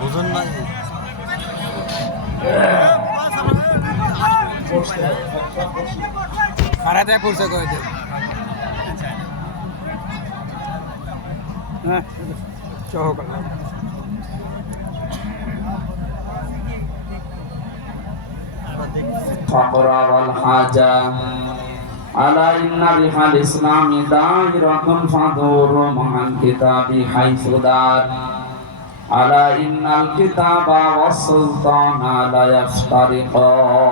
বুঝুন না খারাতে পড়ছে কইতে হ্যাঁ চহকাল فقرا والحاجة على إن رحى الإسلام دائرة فدور مع الكتاب حيث دار على إن الكتاب والسلطان لا يفترقان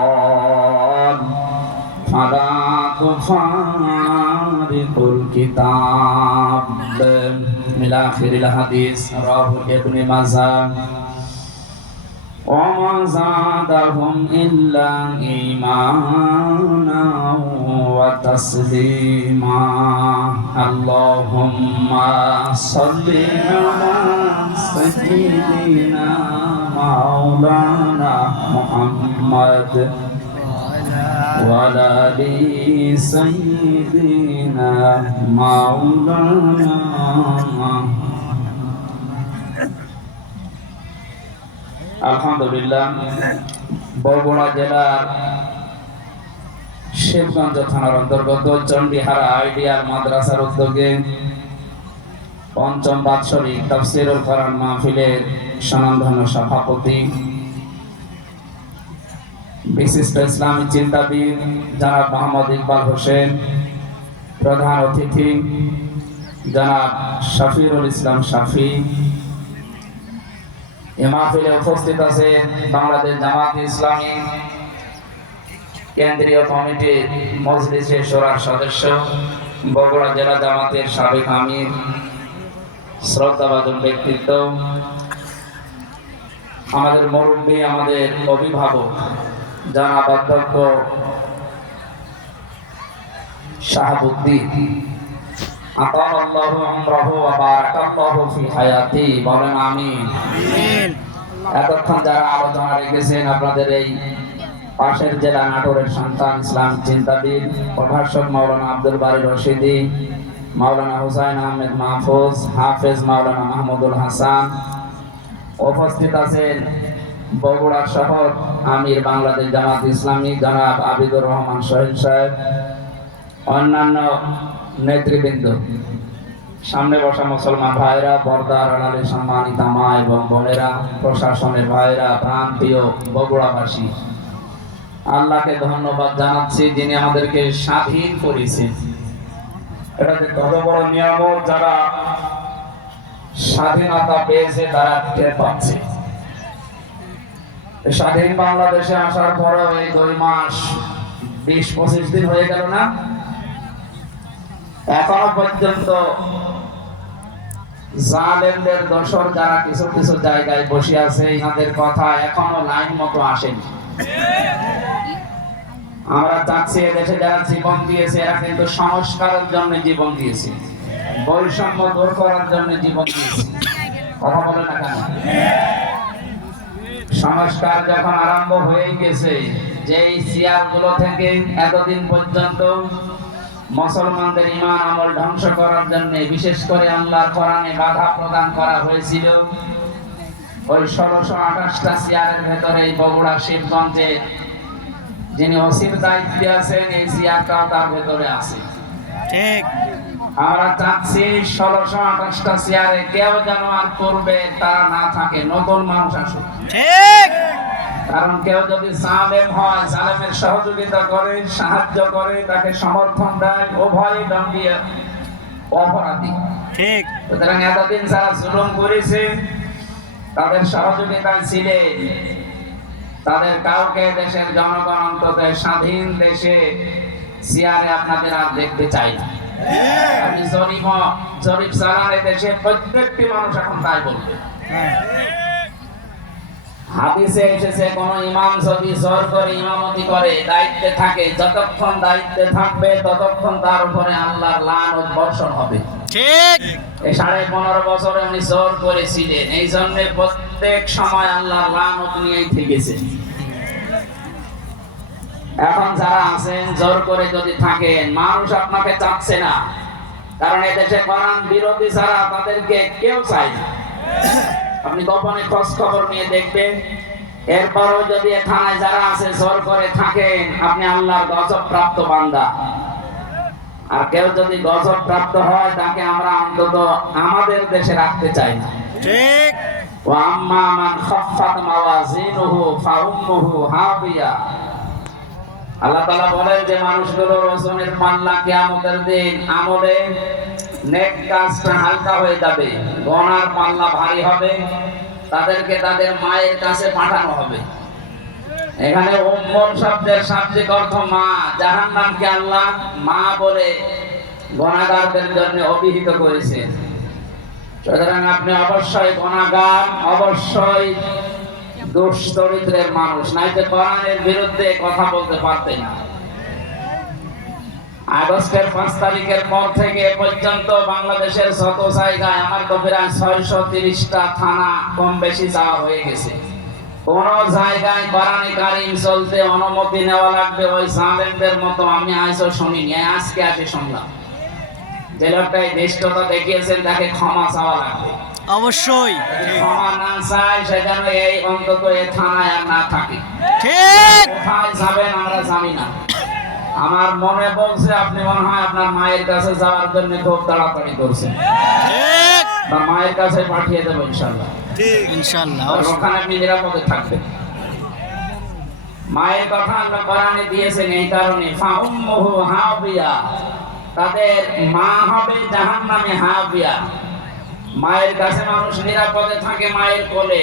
فلا تفارق الكتاب إلى آخر الحديث رواه ابن ماجه وما زادهم إلا إيمانا وتسليما اللهم صل على سيدنا مولانا محمد وعلى آل سيدنا مولانا আলহামদুলিল্লাহ বগুড়া জেলার শিবগঞ্জ থানার অন্তর্গত চন্ডিহারা আইডিয়াল মাদ্রাসার উদ্যোগে পঞ্চম বাৎসরিক তাফসীরুল কোরআন মাহফিলের স্বনামধন্য সভাপতি বিশিষ্ট ইসলামী চিন্তাবিদ জনাব মোহাম্মদ ইকবাল হোসেন, প্রধান অতিথি জনাব শফিউল ইসলাম শফি, মাহফিলে উপস্থিত আছেন বাংলাদেশ জামাত ইসলামী কেন্দ্রীয় কমিটির মজলিসে শোরার সদস্য, বগুড়া জেলা জামাতের সাবেক আমির, শ্রদ্ধাভাজন ব্যক্তিত্ব, আমাদের মুরব্বী, আমাদের অভিভাবক জনাব অধ্যক্ষ শাহাবুদ্দিন আতাল্লাহু আমরাহু ওয়া বারাকাল্লাহু ফি হায়াতি, বলেন আমিন। এতক্ষণ যারা আলোচনা রেখেছেন আপনাদের এই পাশের জেলা নাটোরের সন্তান ইসলাম চিন্তাবিদ প্রভাষক মাওলানা আব্দুল বারী রশিদি, মাওলানা হুসাইন আহমেদ মাহফুজ, হাফেজ মাওলানা মাহমুদুল হাসান, উপস্থিত আছেন বগুড়া শহর আমির বাংলাদেশ জামাত ইসলামী জনাব আবিদুর রহমান শহীদ সাহেব, অন্যান্য নেতৃবৃন্দ, সামনে বসা মুসলমান ভাইরা, পর্দার আড়ালে সম্মানিত মা এবং বোনেরা, প্রশাসনের ভাইরা, প্রান্তীয় বগুড়াবাসী, আল্লাহকে ধন্যবাদ জানাচ্ছি যিনি আমাদেরকে স্বাধীন করেছেন। এটা কত বড় নিয়ামত, যারা স্বাধীনতা পেয়েছে তারা টের পাচ্ছে। স্বাধীন বাংলাদেশে আসার পরে এই 2 মাস 20-25 দিন হয়ে গেল না, এখনো পর্যন্ত জালেমদের দোসর যারা কিছু কিছু জায়গায় বসে আছে, ইনাদের কথা এখনো লাইন মতো আসেনি। আমরা চাচ্ছি এদেশে যারা জীবন দিয়েছে এরা কিন্তু সংস্কারের জন্য জীবন দিয়েছে, বৈষম্য দূর করার জন্য জীবন দিয়েছে। কথা বলে না কেন? সংস্কার যখন আরম্ভ হয়ে গেছে, যেই চেয়ারগুলো থেকে এতদিন পর্যন্ত মুসলমানদের ঈমান আমল ধ্বংস করার জন্য, বিশেষ করে আল্লাহর কোরআনে বাধা প্রদান করা হয়েছিল, ওই 1628টা চেয়ারের ভেতরে বগুড়া শিবগঞ্জে যিনি ওসির দায়িত্বে আছেন, এই চেয়ারটাও তার ভেতরে আছে। ঠিক, আমরা চাচ্ছি 1628টা চেয়ারে কেউ যেন আর পূর্বে তারা না থাকে, নতুন মানুষ আসুক। ঠিক, কারণ কেউ যদি জালেম হয়, জালেমের সহযোগিতা করে, সাহায্য করে, তাকে সমর্থন দেয়, উভয়ই দণ্ডীয় অপরাধী। ঠিক, সুতরাং এতদিন যারা জুলুম করেছে তাদের সহযোগিতায় ছিলেন, তাদের কাউকে দেশের জনগণ অন্তত স্বাধীন দেশে চেয়ারে আপনাদের আর দেখতে চাই না। আপনি জরিপ চালান, দেশে প্রত্যেকটি মানুষ এখন তাই বলবে। হাদিসে এসেছে, কোন ইমাম যদি জোর করে ইমামতি করে, দায়িত্বে থাকে, যতক্ষণ দায়িত্বে থাকবে ততক্ষণ তার উপরে আল্লাহর লানত বর্ষণ হবে। ঠিক, এই 15.5 বছরে উনি জোর করেছিলেন, এই জন্য প্রত্যেক সময় আল্লাহর লানত নিয়েই থেকেছে। এখন যারা আছেন জোর করে যদি থাকেন, মানুষ আপনাকে চাচ্ছে না, কারণ এদেশে কোরআন বিরোধী ছাড়া তাদেরকে কেউ চায় না। আপনি গোপনে খোঁজ খবর নিয়ে দেখবেন, এরপরও যদি থানায় যারা আছে জোর করে থাকেন, আপনি আল্লাহর গজব প্রাপ্ত বান্দা। আর কেউ যদি গজব প্রাপ্ত হয়, তাকে আমরা অন্তত আমাদের দেশে রাখতে চাই না। ঠিক। ওয়া আম্মা মান খাফফাত মাওয়াজিনুহু ফাউম্মুহু হাবিয়া। আল্লাহ তাআলা বলেন যে মানুষগুলোর ওজনের পাল্লা কিয়ামতের দিন আমলে নেক কাজটা হালকা হয়ে যাবে, গুনার পাল্লা ভারী হবে, তাদেরকে তাদের মায়ের কাছে পাঠানো হবে। এখানে উম্মুন শব্দের শাব্দিক অর্থ মা। জাহান্নামকে আল্লাহ মা বলে গুনাহগারদের জন্য অভিহিত করেছেন। সুতরাং আপনি অবশ্যই গুনাহগার, অবশ্যই দুশ্চরিত্রের মানুষ, নাইতে কোরআনের বিরুদ্ধে কথা বলতে পারতেন না। আগস্টের 5 তারিখের পর থেকে পর্যন্ত বাংলাদেশের যত জায়গায় আমার তো প্রায় 630টা থানা কম বেশি যাওয়া হয়ে গেছে। কোন জায়গায় কোরআনে কারীম চলতে অনুমতি নেওয়া লাগবে ওই জালেমদের মতো আমি আজও শুনিনি, আজকে আসে শুনলাম। যে লোকটা এই দেশটা দেখিয়েছেন তাকে ক্ষমা চাওয়া লাগবে অবশ্যই। ক্ষমা না চাই সেজন্য এই অন্তত এই থানায় আর না থাকে। ঠিক। কোথায় যাবেন আমরা জানি না। আমার মনে বলছে আপনি মনে হয় আপনার মায়ের কাছে যাওয়ার জন্য খুব তাড়াতাড়ি করছেন। ঠিক। বা মায়ের কাছে পাঠিয়ে দেবো ইনশাআল্লাহ। ঠিক ইনশাআল্লাহ। ওখানে আপনি নিরাপদে থাকবেন। মায়ের কথা আল্লাহ কোরআনে দিয়েছেন এই কারণে, ফাউম্মুহু হাবিয়া, তাদের মা হবে জাহান্নামে হাবিয়া। মায়ের কাছে মানুষ নিরাপদে থাকে, মায়ের কোলে।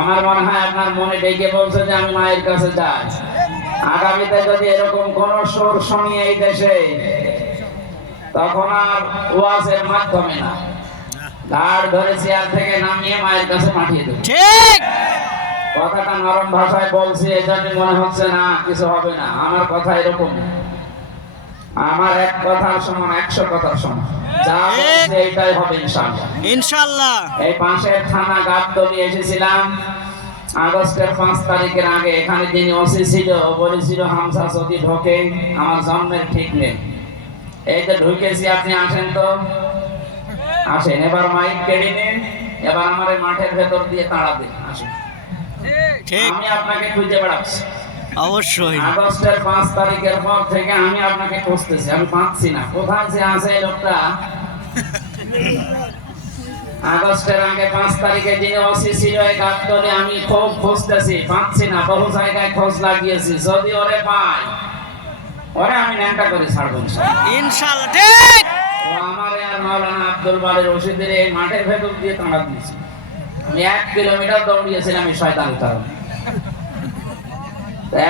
আমার মনে হয় আপনার মনে ডেকে বলছে যে আমি মায়ের কাছে যাই। আগামীতে যদি এরকম কোন সুর শুনি এই দেশে, তখন আর ওয়াজের মাধ্যমে না, ঘাড় ধরে চেয়ার থেকে নামিয়ে মায়ের কাছে পাঠিয়ে দেব। ঠিক। কথাটা নরম ভাষায় বলছি, এজন্য মনে হচ্ছে না কিছু হবে না। আমার কথা এরকম, আমার এক কথার সমান 100 কথার সমান। যা বলছে এইটাই হবে ইনশাআল্লাহ। ইনশাআল্লাহ। এই পাশের থানা গাবতলী এসেছিলাম আগস্টের 5 তারিখের আগে। এখানে যিনি ওসি ছিল ও বলেছিল হামজা যদি ঢোকে, আমার জন্মের ঠিক নেই। এই যে ঢুকেছি, আপনি আসেন তো, আসেন। এবার মাইক কেড়ে নিন, এবার আমার এই মাঠের ভেতর দিয়ে তাড়া দিন, আসেন। ঠিক। আমি আপনাকে খুঁজে বেড়াচ্ছি। অবশ্যই। আগস্টের 5 তারিখের পর থেকে আমি আপনাকে খুঁজতেছি, আমি পাচ্ছি না। কোথায় যে আছে এই লোকটা? আগস্টের আগে 5 তারিখে যিনি ওসি ছিল এই গাবতলী, আমি খুব খুঁজতেছি, পাচ্ছি না। বহু জায়গায় খোঁজ লাগিয়েছি। যদি ওরে পাই, ওরে আমি ন্যাংটা করে ছাড়বো ইনশাআল্লাহ। ঠিক। ও আমার আর মাওলানা আব্দুল বারের ওসিদের এই মাঠের ভেতর দিয়ে তাড়া দিয়েছি। আমি 1 কিলোমিটার দৌড়িয়েছিলাম এই শয়তানের কারণে।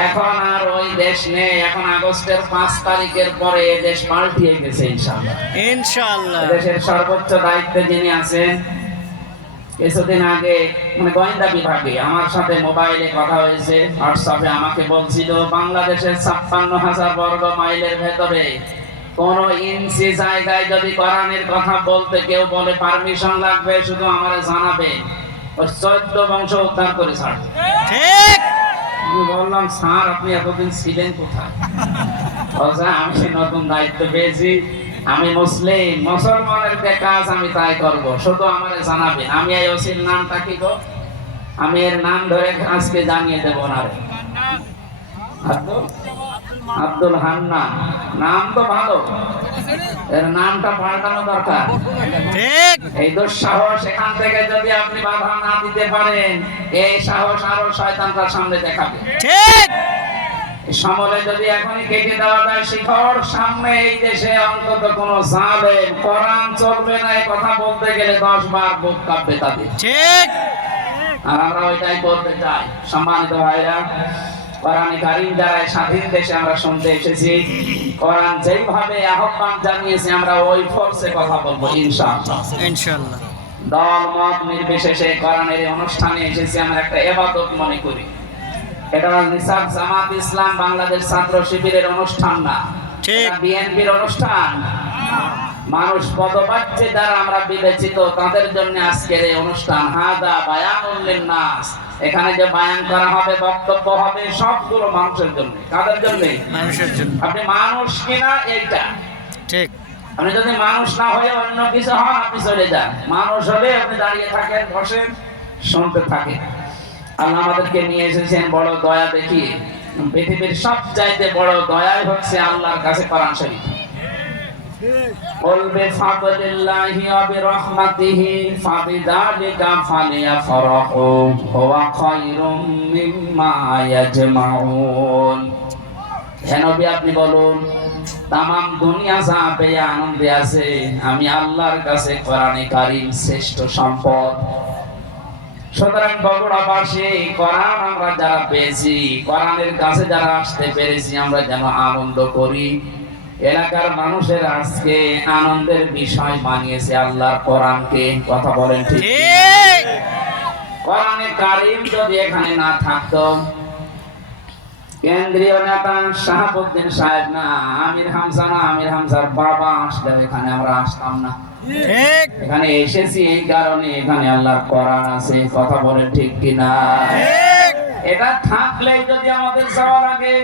এখন আর ওই দেশ নেই। এখন আগস্টের 5 তারিখের পরে এই দেশ পাল্টিয়ে গেছে ইনশাআল্লাহ। ইনশাআল্লাহ। দেশের সর্বোচ্চ দায়িত্বে যিনি আছেন, কিছুদিন আগে মানে গোয়েন্দা বিভাগে আমার সাথে মোবাইলে কথা হয়েছে, হোয়াটসঅ্যাপে আমাকে বলছিল বাংলাদেশের 56,000 বর্গ মাইলের ভেতরে কোন ইঞ্চি জায়গায় যদি কোরআনের কথা বলতে কেউ বলে পারমিশন লাগবে, শুধু আমারে জানাবে, ওই 14 বংশ উদ্ধার করে ছাড়বে। ঠিক। আমি বললাম স্যার আপনি এতদিন ছিলেন কোথায়? বলছে আমি নতুন দায়িত্ব পেয়েছি, আমি মুসলিম, মুসলমানের যে কাজ আমি তাই করব, শুধু আমারে জানাবেন। আমি এই ওসির নামটা কি গো? আমি এর নাম ধরে আজকে জানিয়ে দেবো না। আব্দুল হান্নান নাম তো ভালো, এর নামটা পাল্টানো দরকার। ঠিক। এই দুঃসাহস এখান থেকে যদি আপনি বাধা না দিতে পারেন, এই সাহস আরো শয়তানরা সামনে দেখাবে। ঠিক। সমলে যদি এখনই কেটে দেওয়া যায় শিখর, সামনে এই দেশে অন্তত কোন জালেম কোরআন চলবে না এই কথা বলতে গেলে 10 বার বুক কাঁপবে তাদের। ঠিক। আর আমরা ওইটাই করতে চাই। সম্মানিত ভাইরা, কোরআনে কারীম দ্বারা স্বাধীন দেশে আমরা শুনতে এসেছি, কোরআন যেইভাবে আহ্বান জানিয়েছে আমরা ওই ফোর্সে কথা বলবো ইনশাআল্লাহ। ইনশাআল্লাহ। দল মত নির্বিশেষে কোরআনের এই অনুষ্ঠানে এসেছি আমরা একটা ইবাদত মনে করি। এটা নিসাব জামাত ইসলাম বাংলাদেশ ছাত্র শিবিরের অনুষ্ঠান না, ঠিক। বিএনপির অনুষ্ঠান। মানুষ পদবাচ্যে দ্বারা আমরা বিবেচিত, তাদের জন্য আজকের এই অনুষ্ঠান। হাদা বায়ানুল লিন্নাস, এখানে যে বায়ান করা হবে, বক্তব্য হবে, সবগুলো মানুষের জন্য। কাদের জন্য? মানুষের জন্য। আপনি মানুষ কিনা এইটা ঠিক। আপনি যদি মানুষ না হয়ে অন্য কিছু হন, আপনি চলে যান। মানুষ হলে আপনি দাঁড়িয়ে থাকেন, বসেন, শুনতে থাকেন। আল্লাহ আমাদেরকে নিয়ে এসেছেন বড় দয়া দেখিয়ে। পৃথিবীর সবচাইতে বড় দয়াই হচ্ছে আল্লাহর কাছে কোরআন শরীফ। قل بفضل الله وبرحمته فبذلك فليفرحوا هو خير مما يجمعون। হে নবী, আপনি বলুন, তাম দুনিয়া যা পেয়ে আনন্দে আছে, আমি আল্লাহর কাছে কোরআনে কারীম শ্রেষ্ঠ সম্পদ। সুতরাং বগুড়াবাসী, কোরআন আমরা যারা পেয়েছি, কোরআনের কাছে যারা আসতে পেরেছি, আমরা যেন আনন্দ করি। এলাকার মানুষের আজকে আনন্দের বিষয় বানিয়েছে আল্লাহর কোরআনকে। কথা বলেন ঠিক? কোরআনে কারীম যদি এখানে না থাকতো, কেন্দ্রীয় নেতা শাহাবুদ্দিন সাহেব না, আমির হামজা না, আমির হামজার বাবা আসলে এখানে আমরা আসতাম না। এখানে এসেছি এই কারণে, এখানে আল্লাহর কোরআন আছে। কথা বলেন ঠিক কিনা? এটা থাকলেই যদি আমাদের যাওয়া লাগে,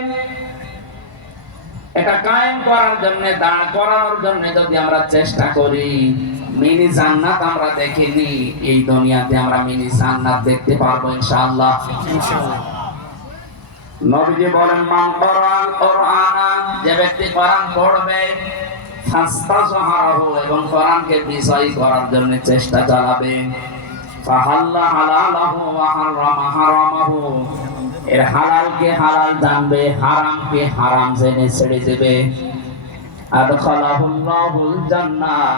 এটা কায়েম করার জন্য, দাঁড় করানোর জন্য যদি আমরা চেষ্টা করি, মিনি জান্নাত আমরা দেখিনি, এই দুনিয়াতে আমরা মিনি জান্নাত দেখতে পারবো ইনশাআল্লাহ। নবীজি বলেন, মান কোরআন কোরআনা, যে ব্যক্তি কোরআন পড়বে, ফাস্তাজহারাহু, এবং কোরআনকে বিজয়ী করার জন্য চেষ্টা চালাবে, ফাহাল্লা হালালাহু ওয়া হারামা হারামাহু, এর হালালকে হালাল জানবে, হারামকে হারাম জেনে ছেড়ে দেবে, আদখালাহুল্লাহুল জান্নাহ,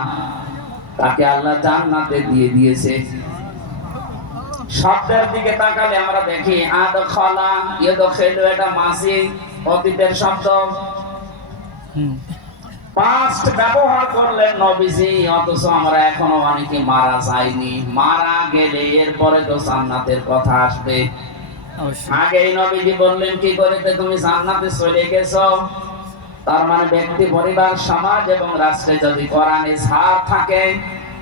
তাকে আল্লাহ জান্নাতে দিয়ে দিয়েছে। শব্দের দিকে তাকালে আমরা দেখি আদখালা, ইয়াদখিলু, এটা মাজি অতীতের শব্দ। পাস্ট ব্যবহার করলেন নবীজি, অথচ আমরা এখনো অনেকে মারা যায়নি। মারা গেলে এরপরে তো জান্নাতের কথা আসবে। আগেই নবীজি বললেন, কি করে তুমি জান্নাতে চলে গেছো? তার মানে ব্যক্তি, পরিবার, সমাজ এবং রাষ্ট্রে যদি কোরআনে ছাড় থাকে,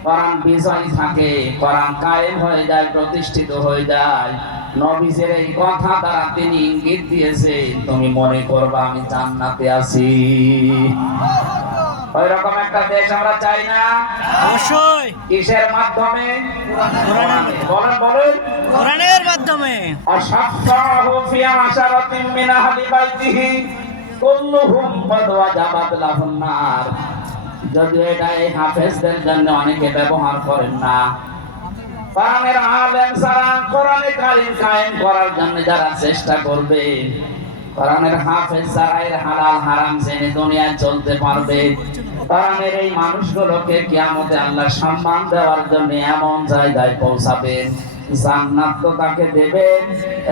কোরআন বিজয় থাকে, কোরআন কায়েম হয়ে যায়, প্রতিষ্ঠিত হয়ে যায়, নবীজির এই কথা দ্বারা তিনি ইঙ্গিত দিয়েছে, তুমি মনে করবা আমি জান্নাতে আছি। ওই রকম একটা দেশ আমরা চাই না? অবশ্যই। কিসের মাধ্যমে? বলেন বলেন। কোরআনের মাধ্যমে। আশাফাহু ফি আশারাতিন মিন আহলি বাইতিহি কুল্লুহুম ক্বাদ ওয়াজাবাত লাহুন নার। যদি এটা এই হাফেজদের জন্য অনেকে ব্যবহার করেন না, কোরআনের আলেম যারা কোরআনে কারীম কায়েম করার জন্য যারা চেষ্টা করবে, কোরআনের হাফেজ যারা এর হালাল হারাম জেনে দুনিয়ায় চলতে পারবে, কোরআনের এই মানুষগুলোকে কিয়ামতে আল্লাহ সম্মান দেওয়ার জন্য এমন জায়গায় পৌঁছাবেন, জান্নাত তো তাকে দেবেন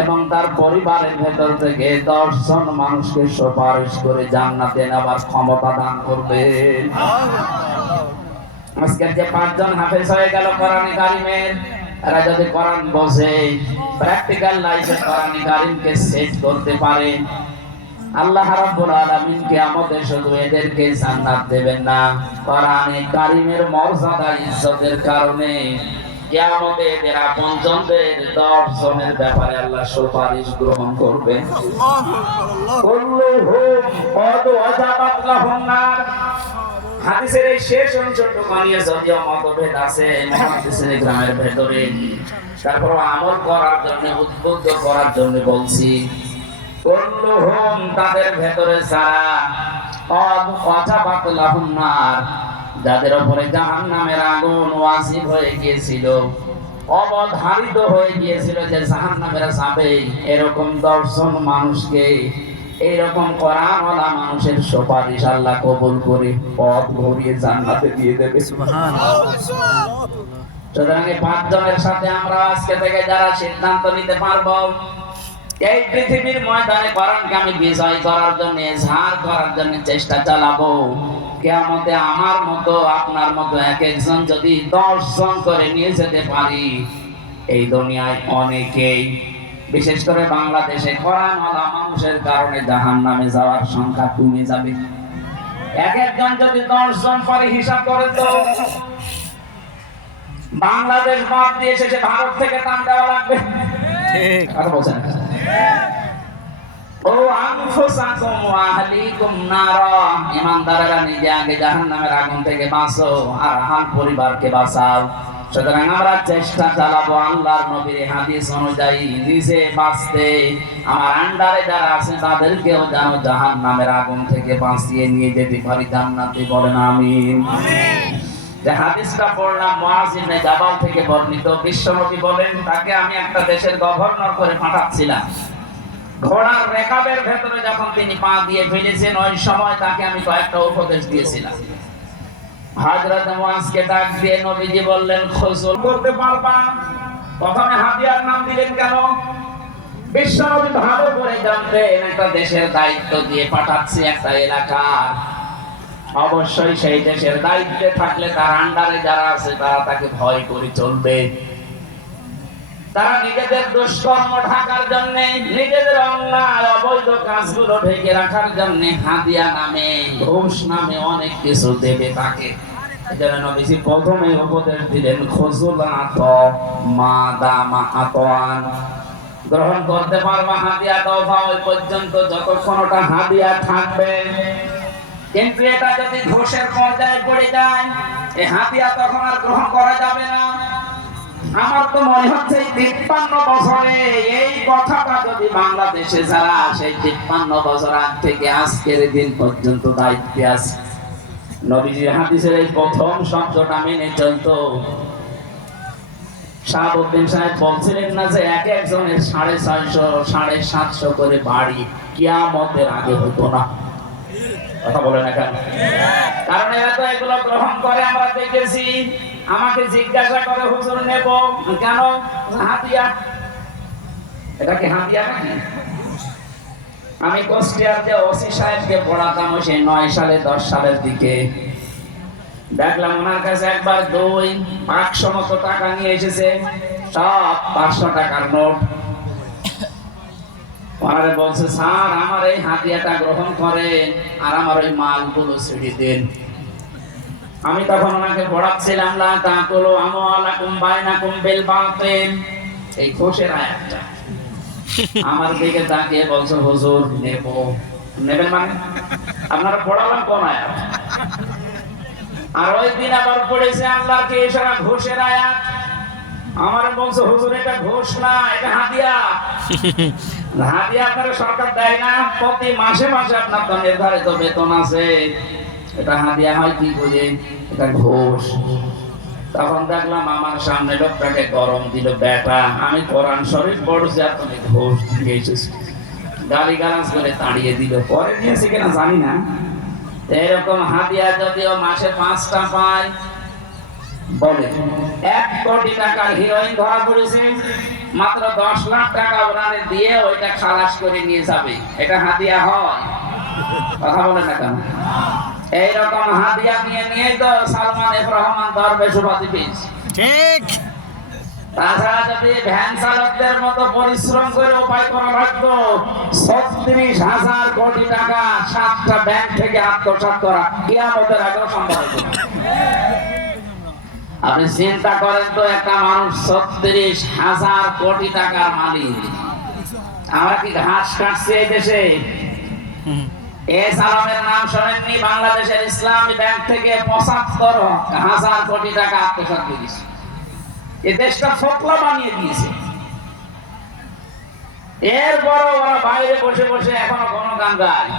এবং তার পরিবারের ভেতর থেকে 10 জন মানুষকে সুপারিশ করে জান্নাতে নেওয়ার ক্ষমতা দান করবেন। আজকের যে 5 জন হাফেজ হয়ে গেল কোরআনে কারীমের, এরা যদি কোরআন বোঝে, প্র্যাকটিক্যাল লাইফে কোরআনে কারীমকে সেট করতে পারে, আল্লাহ রাব্বুল আলামিন কিয়ামতে শুধু এদেরকে জান্নাত দেবেন না, কোরআনে কারীমের মর্যাদা ইজ্জতের কারণে কিয়ামতে এদের আপনজনদের 10 জনের ব্যাপারে আল্লাহ সুপারিশ গ্রহণ করবেন। কুল্লুহুম ক্বাদ ওয়াজাবাত লাহুন নার। হাদিসের এই শেষ অংশটুকু নিয়ে যদিও মতভেদ আছে মুহাদ্দিসিনে গ্রামের ভেতরে, তারপর আমল করার জন্য, উদ্বুদ্ধ করার জন্য বলছি, কুল্লুহুম, তাদের ভেতরে যারা ক্বাদ ওয়াজাবাত লাহুন নার, যাদের উপরে জাহান্নামের আগুন ওয়াজিব হয়ে গিয়েছিল, অবধারিত হয়ে গিয়েছিল যে জাহান্নামের যাবে, এরকম 10 জন মানুষকে এইরকম কোরআনওয়ালা মানুষের সুপারিশ আল্লাহ কবুল করে পথ ভরিয়ে জান্নাতে দিয়ে দেবে। সুবহানাল্লাহ। সুতরাং এই 5 জনের সাথে আমরা আজকে থেকে যারা সিদ্ধান্ত নিতে পারবো, এই পৃথিবীর ময়দানে কোরআনকে আমি বিজয় করার জন্য, ঝাড় করার জন্য চেষ্টা চালাবো, কিয়ামতে আমার মতো আপনার মতো এক একজন যদি 10 জন করে নিয়ে যেতে পারি, এই দুনিয়ায় অনেকেই, বিশেষ করে বাংলাদেশে কোরআনওয়ালা মানুষের কারণে জাহান্নামে যাওয়ার সংখ্যা কমে যাবে। এক একজন যদি 10 জন পারে, হিসাব করে তো বাংলাদেশ বাদ দিয়ে শেষে ভারত থেকে টান দেওয়া লাগবে। ঠিক কথা বলছেন ও আনফুসাকুম ওয়া আহলিকুম নারা, ঈমানদাররা নিজে আগে জাহান্নামের আগুন থেকে বাঁচো আর আহল পরিবারকে বাঁচাও। সুতরাং আমরা চেষ্টা চালাবো আল্লাহর নবীর হাদিস অনুযায়ী নিজে বাঁচতে, আমার আন্ডারে যারা আছে তাদেরকেও যেন জাহান্নামের আগুন থেকে বাঁচিয়ে নিয়ে যেতে পারি জান্নাতে। বলেন আমিন। যে হাদিসটা পড়লাম মুআয ইবনে জাবাল থেকে বর্ণিত। বিশ্বনবী বলেন, তাকে আমি একটা দেশের গভর্নর করে পাঠাচ্ছিলাম। ঘোড়ার রেকাবের ভেতরে যখন তিনি পা দিয়ে ফেলেছেন, ওই সময় তাকে আমি কয়েকটা উপদেশ দিয়েছিলাম। হযরত মুআযকে ডাক দিয়ে নবীজি বললেন, খোঁজল করতে পারবা? প্রথমে হাদিয়ার নাম দিলেন কেন? বিশ্বনবী ভালো করে জানতেন একটা দেশের দায়িত্ব দিয়ে পাঠাচ্ছি একটা এলাকার, অবশ্যই সেই দেশের দায়িত্বে থাকলে তার আন্ডারে যারা আছে তারা তাকে ভয় করে চলবে। তারা নিজেদের দুষ্কর্ম ঢাকার জন্য, নিজেদের অন্যায় অবৈধ কাজগুলো ঢেকে রাখার জন্য হাদিয়া নামে, ঘুষ নামে অনেক কিছু দেবে তাকে। এজন্য নবীজি প্রথমে উপদেশ দিলেন, খুযুলাত মা দামা আতওয়ান, গ্রহণ করতে পারবা হাদিয়া দাও ওই পর্যন্ত যতক্ষণ ওটা হাদিয়া থাকবে। কিন্তু এটা যদি ঘুষের পর্যায়ে পড়ে যায়, এই হাদিয়া তখন আর গ্রহণ করা যাবে না। আমার তো মনে হচ্ছে 53 বছরে এই কথাটা যদি বাংলাদেশে যারা সেই 53 বছর আগ থেকে আজকের দিন পর্যন্ত দায়িত্বে আছে, নবীজির হাদিসের এই প্রথম শব্দটা মেনে চলতো। শাহাবুদ্দিন সাহেব বলছিলেন না যে এক একজনের 650 750 করে বাড়ি কিয়ামতের আগে হতো না? কথা বলে না কেন? কারণ এরা তো এগুলো গ্রহণ করে, আমরা দেখেছি। আমাকে জিজ্ঞাসা করে, হুজুর নেব কেন? হাদিয়া। এটা কি হাদিয়া নাকি? আমি কুষ্টিয়ার যে ওসি সাহেবকে পড়াতাম সেই 9 সালে 10 সালের দিকে, দেখলাম ওনার কাছে একবার 500 মতো টাকা নিয়ে এসেছে, সব 500 টাকার নোট। ওনারে বলছে, স্যার আমার এই হাদিয়াটা গ্রহণ করেন আর আমার ওই মালগুলো ছেড়ে দেন। আমি তখন ওনাকে পড়াচ্ছিলাম, লা তাকুলু আমওয়ালাকুম বাইনাকুম বিল বাতিল, এই ঘুষের আয়াতটা। আমার দিকে তাকিয়ে বলছে, হুজুর নেব। নেবেন মানে? আপনারা পড়ালাম কোন আয়াত? আর ওই দিন আবার পড়েছে আল্লাহর কি ইশারা ঘুষের আয়াত। আমার বলছে, হুজুর এটা ঘুষ না, এটা হাদিয়া। হাদিয়া আপনারা সরকার দেয় না? প্রতি মাসে মাসে আপনার তো নির্ধারিত বেতন আছে, এটা হাদিয়া হয় কি করে? এটা ঘুষ। তখন দেখলাম আমার সামনে লোকটাকে গরম দিল, বেটা আমি কোরআন শরীফ পড়ছি আর তুমি ঘুষ দিয়ে এসেছি, গালিগালাজ করে তাড়িয়ে দিল। পরে নিয়েছি কিনা জানি না। এরকম হাদিয়া যদিও মাসে 5টা পায়, বলে 1 কোটি টাকার হিরোইন ধরা পড়েছে, মাত্র 10 লাখ টাকা ওনারে দিয়ে ওইটা খালাস করে নিয়ে যাবে, এটা হাদিয়া হয়? কথা বলে না কেন? এইরকম হাদিয়া নিয়ে নিয়ে তো সালমান এফ রহমান দরবেশ উপাধি পেয়েছে। ঠিক। তাছাড়া যদি ভ্যান চালকদের মতো পরিশ্রম করে উপায় করা লাগতো, 36,000 কোটি টাকা 7টা ব্যাংক থেকে আত্মসাৎ করা কিয়ামতের আগেও সম্ভব হতো না। আপনি চিন্তা করেন তো, একটা মানুষ 36,000 কোটি টাকার মালিক। আমরা কি ঘাস কাটছি এই দেশে? এস আলমের নাম শোনেননি? বাংলাদেশের ইসলামী ব্যাংক থেকে 75,000 কোটি টাকা আত্মসাৎ করেছে। এই দেশটা ফোকলা বানিয়ে দিয়েছে। এরপরও ওরা বাইরে বসে বসে এখনো গণগান গায়।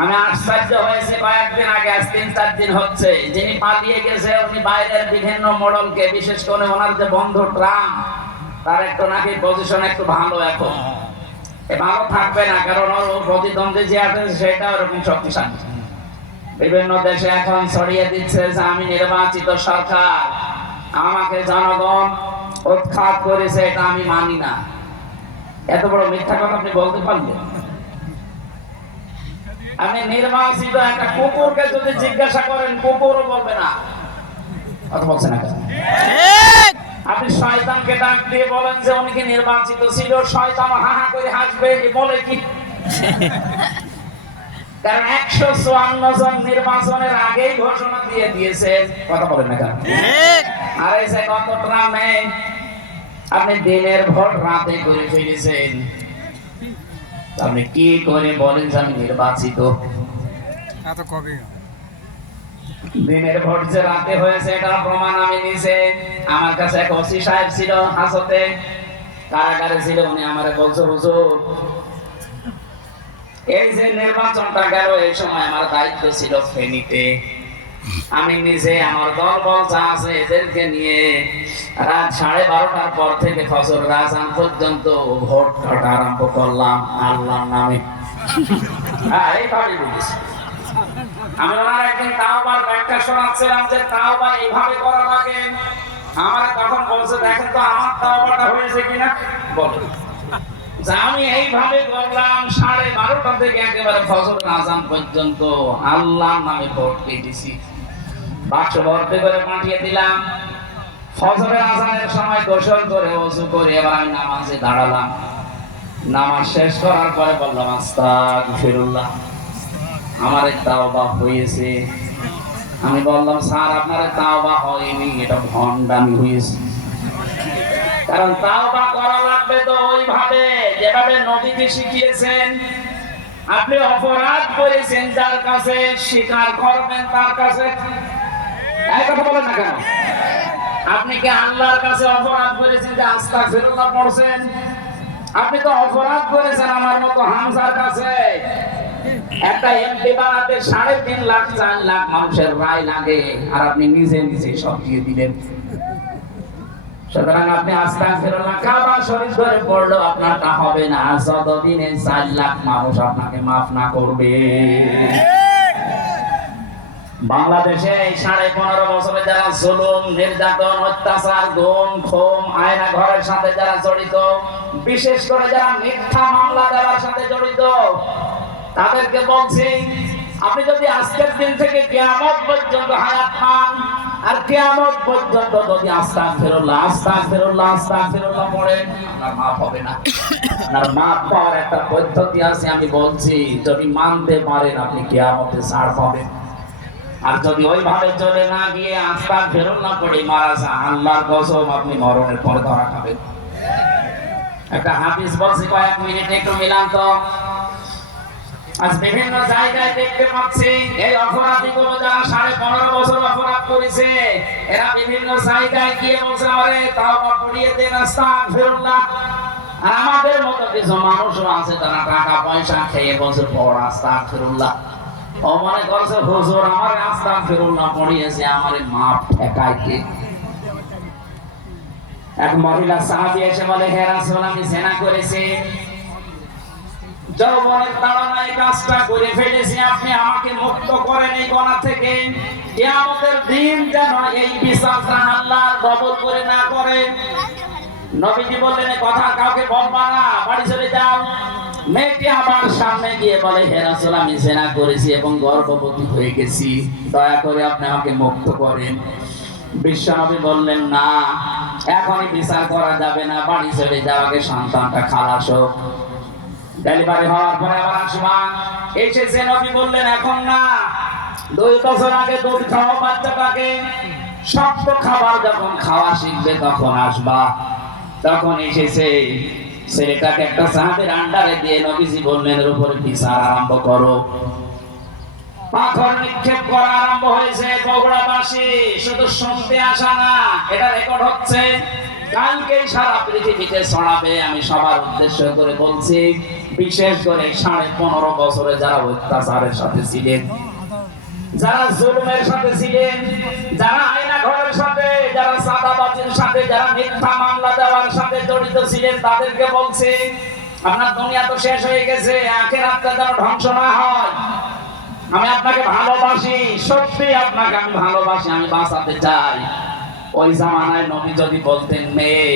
আমি আশ্চর্য হয়েছে, কয়েকদিন আগে, আজ 3-4 দিন হচ্ছে, যিনি পালিয়ে গেছে উনি বাইরের বিভিন্ন মডেলকে, বিশেষ করে ওনার যে বন্ধু ট্রাম্প, তার একটু নাকি পজিশন একটু ভালো। এখন ভালো থাকবে না, কারণ ওর প্রতিদ্বন্দ্বী যে আছে সেটা ওরকম শক্তিশালী। বিভিন্ন দেশে এখন ছড়িয়ে দিচ্ছে যে আমি নির্বাচিত সরকার, আমাকে জনগণ উৎখাত করেছে, এটা আমি মানি না। এত বড় মিথ্যা কথা আপনি বলতে পারলেন? আমি নির্বাচিত একটা কুকুরকে যদি জিজ্ঞাসা করেন, কুকুরও বলবে না। কথা বলছেন না? আপনি শয়তানকে ডাক দিয়ে বলেন যে উনি কি নির্বাচিত ছিল, শয়তান হা হা করে হাসবে, বলে কি? কারণ 154 জন নির্বাচনের আগেই ঘোষণা দিয়ে দিয়েছেন। কথা বলেন না কেন? আর এই যে গত ট্রাম্পে আপনি দিনের ভোট রাতে করে ফেলেছেন, আপনি কি করে বলেন যে আমি নির্বাচিত? দিনের ভোট যে রাতে হয়েছে এটার প্রমাণ আমি নিজে, আমার কাছে এক ওসি সাহেব ছিল হাজতে, কারাগারে ছিল, উনি আমারে বলছে হুজুর এই যে নির্বাচনটা গেল এই সময় আমার দায়িত্ব ছিল ফেনীতে, আমি নিজে আমার দলবল যা আছে এদেরকে নিয়ে রাত 12:30টার পর থেকে ফজর আযান পর্যন্ত ভোট কাটা আরম্ভ করলাম আল্লাহর নামে। এইভাবে বলেছি আমি। ওনার একদিন তাওবার ব্যাখ্যা শোনাচ্ছিলাম যে তাওবা এইভাবে করা লাগে, আমার তখন বলছে দেখেন তো আমার তাওবাটা হয়েছে কিনা বলেন। আমি এইভাবে করলাম 12:30টা থেকে একেবারে ফজর আযান পর্যন্ত আল্লাহর নামে ভোট দিয়েছি, বাক্স ভর্তি করে পাঠিয়ে দিলাম। ফজরের আযানের সময় গোসল করে ওযু করে এবার আমি নামাজে দাঁড়ালাম। নামাজ শেষ করার পরে বললাম আস্তাগফিরুল্লাহ, আমার তাওবা হয়েছে। আমি বললাম স্যার আপনার তাওবা হয়নি, এটা ভণ্ডামি হয়েছে। কারণ তাওবা করা লাগবে তো ওইভাবে যেভাবে নবীজি শিখিয়েছেন। আপনি অপরাধ করেছেন যার কাছে, স্বীকার করবেন তার কাছে। এই কথা বলেন না কেন? আপনি কি আল্লাহর কাছে অপরাধ করেছেন যে আস্তাগফিরুল্লাহ পড়ছেন? আপনি তো অপরাধ করেছেন আমার মতো হামজার কাছে। একটা এমপি বানাতে 3.5 লাখ 4 লাখ মানুষের রায় লাগে, আর আপনি নিজে নিজে সব দিয়ে দিলেন। সুতরাং আপনি আস্তাগফিরুল্লাহ কাবা শরীফ ধরে পড়লেও আপনারটা হবে না যতদিনে 4 লাখ মানুষ আপনাকে মাফ না করবে। বাংলাদেশে এই 15.5 বছরে যারা জুলুম, নির্যাতন, অত্যাচার, গুম, খুন, আয়না ঘরের সাথে যারা জড়িত, বিশেষ করে যারা মিথ্যা মামলা দেওয়ার সাথে জড়িত, তাদেরকে বলছি আপনি যদি আজকের দিন থেকে কিয়ামত পর্যন্ত হায়াত পান, আর কিয়ামত পর্যন্ত যদি আস্তাগফিরুল্লাহ আস্তাগফিরুল্লাহ আস্তাগফিরুল্লাহ পড়েন, আপনার মাফ হবে না। আপনার মাফ পাওয়ার একটা পদ্ধতি আছে, আমি বলছি, যদি মানতে পারেন আপনি কিয়ামতে ছাড় পাবেন। আর যদি ওইভাবে চলে না গিয়ে আস্তাগফিরুল্লাহ পড়ে মারা যান, আল্লাহর কসম আপনি মরণের পরে ধরা খাবেন। একটা হাদিস বলছি, কয়েক মিনিট একটু মিলান তো। আজ বিভিন্ন জায়গায় দেখতে পাচ্ছি এই অপরাধীগুলো যারা 15.5 বছর অপরাধ করেছে, এরা বিভিন্ন জায়গায় গিয়ে বলছে আরে তাওবা পড়িয়ে দেন আস্তাগফিরুল্লাহ। আর আমাদের মতো কিছু মানুষও আছে তারা টাকা পয়সা খেয়ে বলছে পড় আস্তাগফিরুল্লাহ। ও মনে করছে হুজুর আমার আস্তাগফিরুল্লাহ পড়িয়েছে, আমারে মাপ ঠেকায় কে? এক মহিলা সাহাবী এসে বলে হে রাসূল আমি জিনা করেছি, যৌবনের তাড়নায় কাজটা করে ফেলেছি, আপনি আমাকে মুক্ত করেন এই গুনাহ থেকে। কিয়ামতের দিন যেন এই বিচারটা আল্লাহ কবুল করে না করে। নবীজি বললেন এই কথা কাউকে বলবা না, বাড়ি চলে যাও। মেয়েটি আবার সামনে গিয়ে বলে হে রাসূল আমি জিনা করেছি এবং গর্ভবতী হয়ে গেছি, দয়া করে আপনি আমাকে মুক্ত করেন। বিশ্বনবী বললেন না, এখনই বিচার করা যাবে না, বাড়ি চলে যাও, আগে সন্তানটা খালাস হোক, ডেলিভারি হওয়ার পরে আবার আসবা। এসেছে নবী বললেন এখন না, 2 বছর আগে দুধ খাওয়া বাচ্চাটাকে, শক্ত খাবার যখন খাওয়া শিখবে তখন আসবা। তখন এসেছে, ছেলেটাকে একটা সাহাবীর আন্ডারে দিয়ে নবীজি বললেন এর উপরে বিচার আরম্ভ করো। পাথর নিক্ষেপ করা আরম্ভ হয়েছে। বগুড়াবাসী শুধু শুনতে আসা না, এটা রেকর্ড হচ্ছে, কালকে সারা পৃথিবীতে ছড়াবে। আমি সবার উদ্দেশ্য করে বলছি, বিশেষ করে 15.5 বছরে যারা অত্যাচারের সাথে ছিলেন, যারা জুলুমের সাথে ছিলেন, যারা আয়না ঘরের সাথে, যারা চাঁদাবাজির সাথে, যারা মিথ্যা মামলা দেওয়ার সাথে জড়িত ছিলেন, তাদেরকে বলছি আপনার দুনিয়া তো শেষ হয়ে গেছে, আখিরাতটা যেন ধ্বংস না হয়। আমি আপনাকে ভালোবাসি, সত্যি আপনাকে আমি ভালোবাসি, আমি বাঁচাতে চাই। ওই জামানায় নবী যদি বলতেন মেয়ে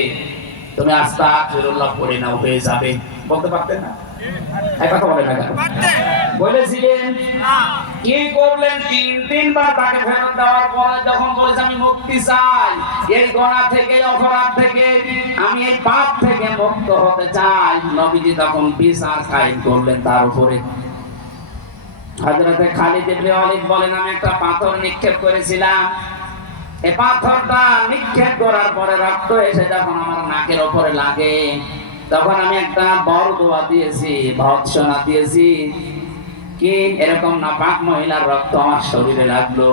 তুমি আস্তাগফিরুল্লাহ পড়ে নাও হয়ে যাবে, বলতে পারতেন না? এই কথা বলে না কেন? বলেছিলেন। কি করলেন? 3 বার তাকে ফেরত দেওয়ার পরে যখন বলেছে আমি মুক্তি চাই, এই গুনাহ থেকে, অপরাধ থেকে, আমি এই পাপ থেকে মুক্ত হতে চাই, নবীজি তখন বিচার কায়েম করলেন তার উপরে। হযরতে খালিদ ইবনে ওয়ালিদ বলেন আমি একটা পাথর নিক্ষেপ করেছিলাম, এই পাথরটা নিক্ষেপ করার পরে রক্ত এসে যখন আমার নাকের উপরে লাগে, তখন আমি একটা বড় দোয়া দিয়েছি, ভৎসনা দিয়েছি কি এরকম নাপাক মহিলার রক্ত আমার শরীরে লাগলো।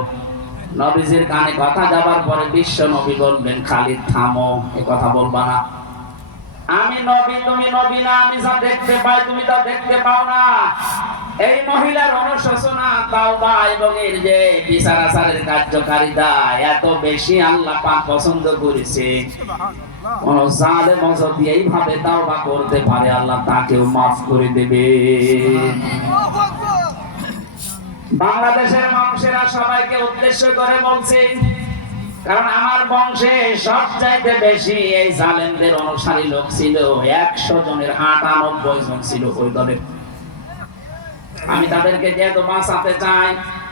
নবীজির কানে কথা যাবার পরে বিশ্ব নবী বলবেন, খালিদ থামো, এ কথা বলবা না। আমি নবী, তুমি নবী না। আমি যা দেখতে পাই তুমি তা দেখতে পাও না। এই মহিলার অনুশোচনা, তাওবা এবং এর যে বিচার আচারের কার্যকারিতা এত বেশি আল্লাহ পাক পছন্দ করেছে। কোন জালেম যদি এইভাবে তাওবা করতে পারে, আল্লাহ তাকেও মাফ করে দেবে। বাংলাদেশের মানুষেরা সবাইকে উদ্দেশ্য করে বলছে, কারণ আমার বংশে সবচাইতে বেশি এই জালেমদের অনুসারী লোক ছিল। 100 জনের 98 জন ছিল ওই দলে। আমি তাদেরকে যেহেতু বাঁচাতে চাই,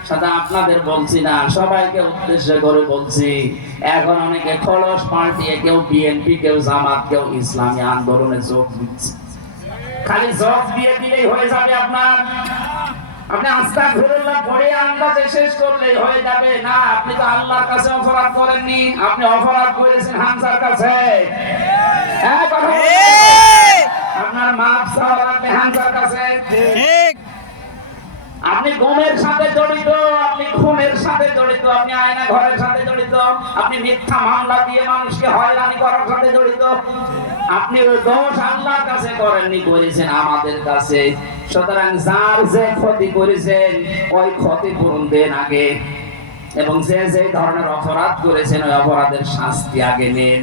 সেটা আপনাদের বলছি না, সবাইকে উদ্দেশ্য করে বলছি। এখন অনেকে খলস পাল্টিয়ে কেউ বিএনপি, কেউ জামাত, কেউ ইসলামী আন্দোলনে যোগ দিচ্ছে। খালি যোগ দিয়ে দিলেই হয়ে যাবে আপনার? আপনি আস্তাগফিরুল্লাহ পড়ে আন্দাজে শেষ করলেই হয়ে যাবে না। আপনি তো আল্লাহর কাছে অপরাধ করেননি, আপনি অপরাধ করেছেন হামজার কাছে। হ্যাঁ, কথা বলুন। আপনার মাফ চাওয়া লাগবে হামজার কাছে। ঠিক। আপনি গুমের সাথে জড়িত, আপনি খুনের সাথে জড়িত, আপনি আয়না ঘরের সাথে জড়িত, আপনি মিথ্যা মামলা দিয়ে মানুষকে হয়রানি করার সাথে জড়িত। আপনি ওই দোষ আল্লাহর কাছে করেননি, করেছেন আমাদের কাছে। সুতরাং যার যে ক্ষতি করেছেন ওই ক্ষতিপূরণ দেন আগে, এবং যে যে ধরনের অপরাধ করেছেন ওই অপরাধের শাস্তি আগে নেন।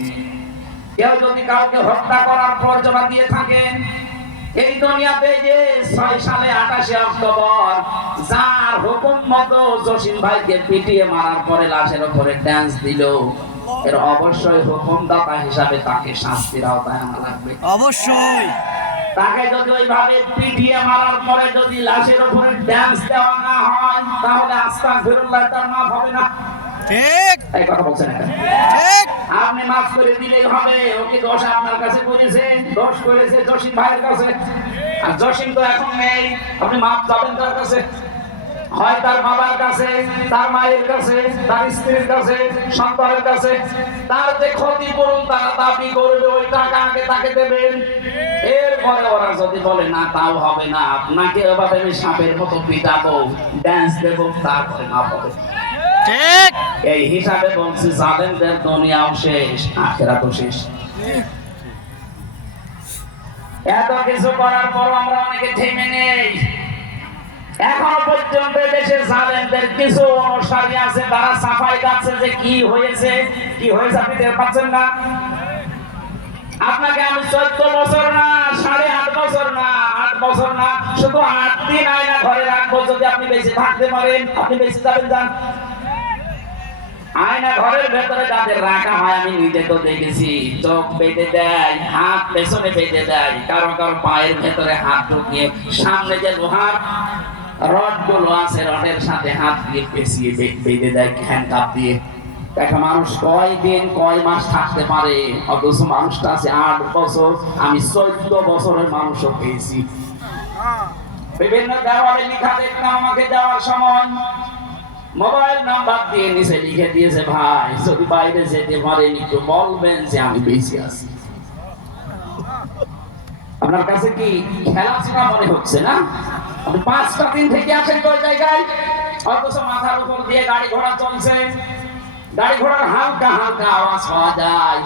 কেউ যদি কাউকে হত্যা করার প্ররোচনা দিয়ে থাকেন, এই দুনিয়াতে যে 6 সালে 28 অক্টোবর যার হুকুম মতো জসিম ভাইকে পিটিয়ে মারার পরে লাশের উপরে ড্যান্স দিল, এর অবশ্যই হুকুমদাতা হিসাবে তাকে শাস্তির আওতায় আনা লাগবে। অবশ্যই। তাকে যদি ওইভাবে পিটিয়ে মারার পরে যদি লাশের উপরে ড্যান্স দেওয়া না হয়, তাহলে আস্তাগফিরুল্লাহ তার মাফ হবে না। ঠিক। এই কথা বলছেন এটা? ঠিক। আপনি মাফ করে দিলেই হবে। ওকে দোষ আপনার কাছে করেছে, দোষ করেছে জসিম ভাইয়ের কাছে। আর জসিম তো এখন নেই, আপনি মাফ চাবেন তার কাছে, হয় তার বাবার কাছে, তার মায়ের কাছে, তার স্ত্রীর কাছে, সন্তানের কাছে। তার যে ক্ষতিপূরণ তারা দাবি করবে, ওই টাকা আগে তাকে দেবেন। এরপরে ওরা যদি বলে না, তাও হবে না, আপনাকে এভাবে আমি সাপের মতো পিটাবো, ড্যান্স দেবো, তারপরে মাফ হবে। ঠিক। এই হিসাবে বলছি, জালেমদের দুনিয়াও শেষ, আখিরাতও শেষ। এত কিছু করার পর আমরা অনেকে থেমে নেই। এখনো পর্যন্ত দেশে জালেমদের কিছু অনুসারী আছে, তারা সাফাই গাচ্ছে যে কি হয়েছে, কি হয়েছে আপনি টের পাচ্ছেন না। আপনাকে আমি 14 বছর না, 8.5 বছর না, 8 বছর না, শুধু 8 দিন আয়না ঘরে রাখবো। যদি আপনি বেঁচে থাকতে পারেন, আপনি বেঁচে যাবেন। যান, আয়না ঘরের ভেতরে যাদের রাখা হয় আমি নিজে তো দেখেছি, চোখ বেঁধে দেয়, হাত পেছনে বেঁধে দেয়, কারো কারো পায়ের ভেতরে হাত ঢুকিয়ে সামনে যে লোহার রড গুলো আছে, রডের সাথে হাত দিয়ে পেঁচিয়ে বেঁধে দেয় হ্যান্ডকাপ দিয়ে। একটা মানুষ কয় দিন কয় মাস থাকতে পারে, অথচ মানুষটা আছে 8 বছর। আমি 14 বছরের মানুষও পেয়েছি। বিভিন্ন দেওয়ালে লেখা দেখলাম আমাকে যাওয়ার সময়, মোবাইল নাম্বার দিয়ে নিচে লিখে দিয়েছে, ভাই যদি বাইরে যেতে পারেন একটু বলবেন যে আমি বেঁচে আছি। আপনার কাছে কি খেলাধুলা মনে হচ্ছে না? আপনি 5টা দিন থেকে আসেন ওই জায়গায়, অথচ মাথার উপর দিয়ে গাড়ি ঘোড়া চলছে, গাড়ি ঘোড়ার হালকা হালকা আওয়াজ পাওয়া যায়।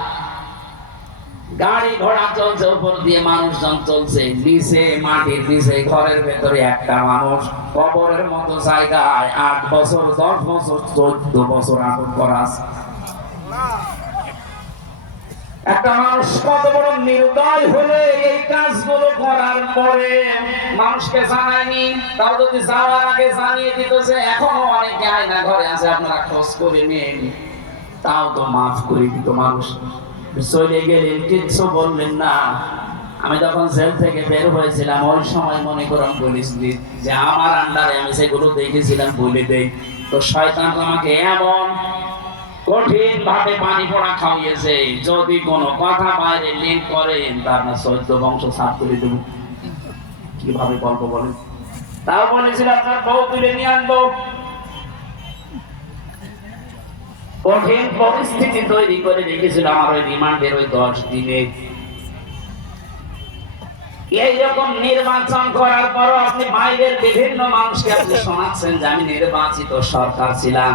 গাড়ি ঘোড়া চলছে, উপর দিয়ে মানুষজন চলছে, নিচে মাটির নিচে ঘরের ভেতরে একটা মানুষ কবরের মতো জায়গায় 8 বছর, 10 বছর, 14 বছর আটক করা আছে। একটা মানুষ কত বড় নির্দয় হলে এই কাজগুলো করার পরে মানুষকে জানায়নি, তাও যদি যাওয়ার আগে জানিয়ে দিত যে এখনো অনেকে আয়না ঘরে আছে, আপনারা খোঁজ করে নিন, তাও তো মাফ করে দিত মানুষ। চলে গেলেন, কিচ্ছু বললেন না। আমি যখন জেল থেকে বের হয়েছিলাম ওই সময় মনে করেন বলেছিলি যে আমার আন্ডারে আমি সেগুলো দেখেছিলাম বলে দেই, তো শয়তান আমাকে এমন কঠিন ভাবে পানি পড়া খাওয়িয়েছে, যদি কোনো কথা বাইরে লিঙ্ক করেন তার না 14 বংশ সাফ করে দেব। কিভাবে গল্প বলেন? তাও বলেছিল আপনার বউ তুলে নিয়ে আনবো। কঠিন পরিস্থিতি তৈরি করে রেখেছিল আমার ওই রিমান্ডের ওই 10 দিনে। এইরকম নির্বাচন করার পরও আপনি বাইরের বিভিন্ন মানুষকে আপনি শোনাচ্ছেন যে আমি নির্বাচিত সরকার ছিলাম।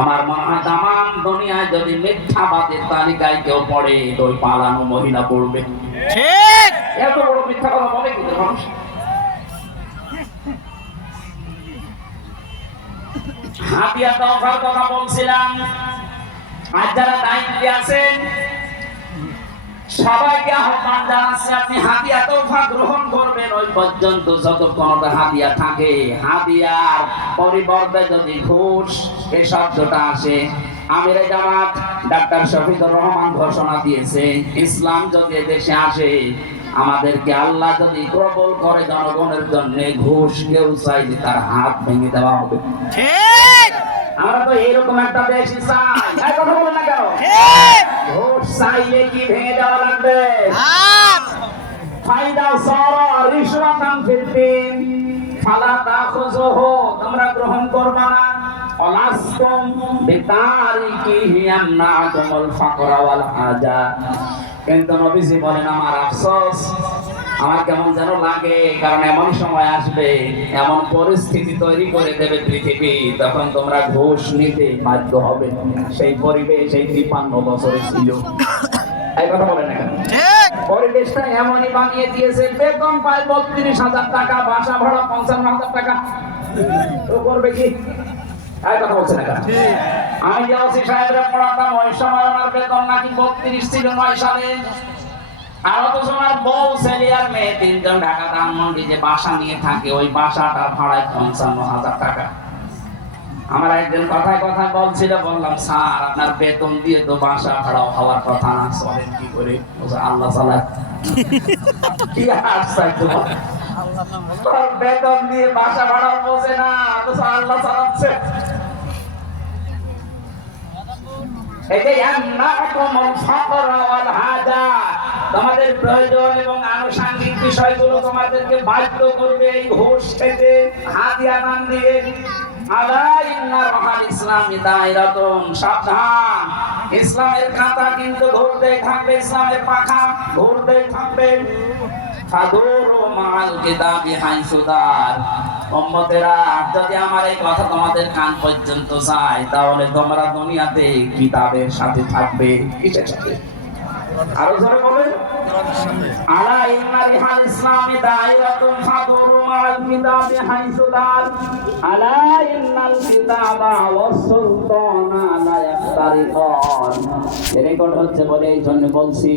আমার মনে হয় তামাম দুনিয়ায় যদি মিথ্যাবাদের তালিকায় কেউ পড়ে তো ওই পালানো মহিলা পড়বে। ঠিক। এত বড় মিথ্যা কথা বলে কিন্তু মানুষ। হাতিয়া তওফার কথা বলছিলাম। আজ যারা দায়িত্বে আছেন সবাইকে আহ্বান জানাচ্ছি, আপনি হাতিয়া তওফা গ্রহণ করবেন ওই পর্যন্ত যতক্ষণ ওটা হাতিয়া থাকে। হাদিয়ার পরিবর্তে যদি ঘুষ এই শব্দটা আসে, আমিরে জামাত ডাক্তার শফিকুর রহমান ঘোষণা দিয়েছে ইসলাম যদি দেশে আসে আমাদেরকে আল্লাহ যদি কবুল করে জনগণের জন্য ঘুষ কেউ চাইলে তার হাত ভেঙে দেওয়া হবে। ঠিক। আমরা তো এরকম একটা দেশ চাই। এই কথা বলেন না কেন? ঠিক। ঘুষ চাইলে কি ভেঙে দেওয়া লাগবে? হাত। ফায়দা সারা রিশওয়াতান ফিদ্দিন ফালা তাখুযুহু, তোমরা গ্রহণ করবা না। অলাসতুম বিতারিকিহি আমনাকুমুল ফাকরা ওয়াল হাজা। কিন্তু নবীজি বলেন আমার আফসোস, আমার কেমন যেন লাগে, কারণ এমন সময় আসবে এমন পরিস্থিতি তৈরি করে দেবে পৃথিবী, তখন তোমরা ঘুষ নিতে বাধ্য হবে। সেই পরিবেশ এই 53 বছরে ছিল। এই কথা বলেন না কেন? ঠিক। পরিবেশটা এমনই বানিয়ে দিয়েছে, বেতন পায় 32,000 টাকা, বাসা ভাড়া 55,000 টাকা, তো করবে কি? এই কথা বলছে না কেন? আমি যে ওসি সাহেবরা পড়াতাম ওই সময় আমার বেতন নাকি 32 ছিল 9 সালে। আর অথচ আমার বউ ছেলে আর মেয়ে 3 জন ঢাকা ধানমন্ডি যে বাসা নিয়ে থাকে ওই বাসাটার ভাড়ায় 55,000 টাকা। আমার একজন কথায় কথা বলছিল, বললাম স্যার আপনার বেতন দিয়ে তো বাসা ভাড়াও হওয়ার কথা না, চলেন কি করে? আল্লাহ চালায়। কি আশ্চর্য তোমার, তোর বেতন দিয়ে বাসা ভাড়াও বোঝে না, অথচ আল্লাহ চালাচ্ছে। তোমাদের প্রয়োজন এবং আনুষঙ্গিক বিষয়গুলো তোমাদেরকে বাধ্য করবে এই ঘুষ খেতে, হাতিয়া দান দিয়ে। সাবধান, ইসলামের খাতা কিন্তু ঘুরতে থাকবে, ইসলামের পাখা ঘুরতে থাকবে। যদি আমার এই কথা তোমাদের কান পর্যন্ত যায় তাহলে তোমরা দুনিয়াতে কিতাবের সাথে থাকবে। কিসের সাথে? আরো জোরে বলেন। আলা ইন্না রিহাল ইসলামি দাইরাতুন ফাদুরু মাল কিতাবি হাইসু দার। আলা ইন্নাল কিতাবা ওয়াস সুলতানা লা ইয়াফতারিকান। রেকর্ড হচ্ছে বলে এই জন্য বলছি,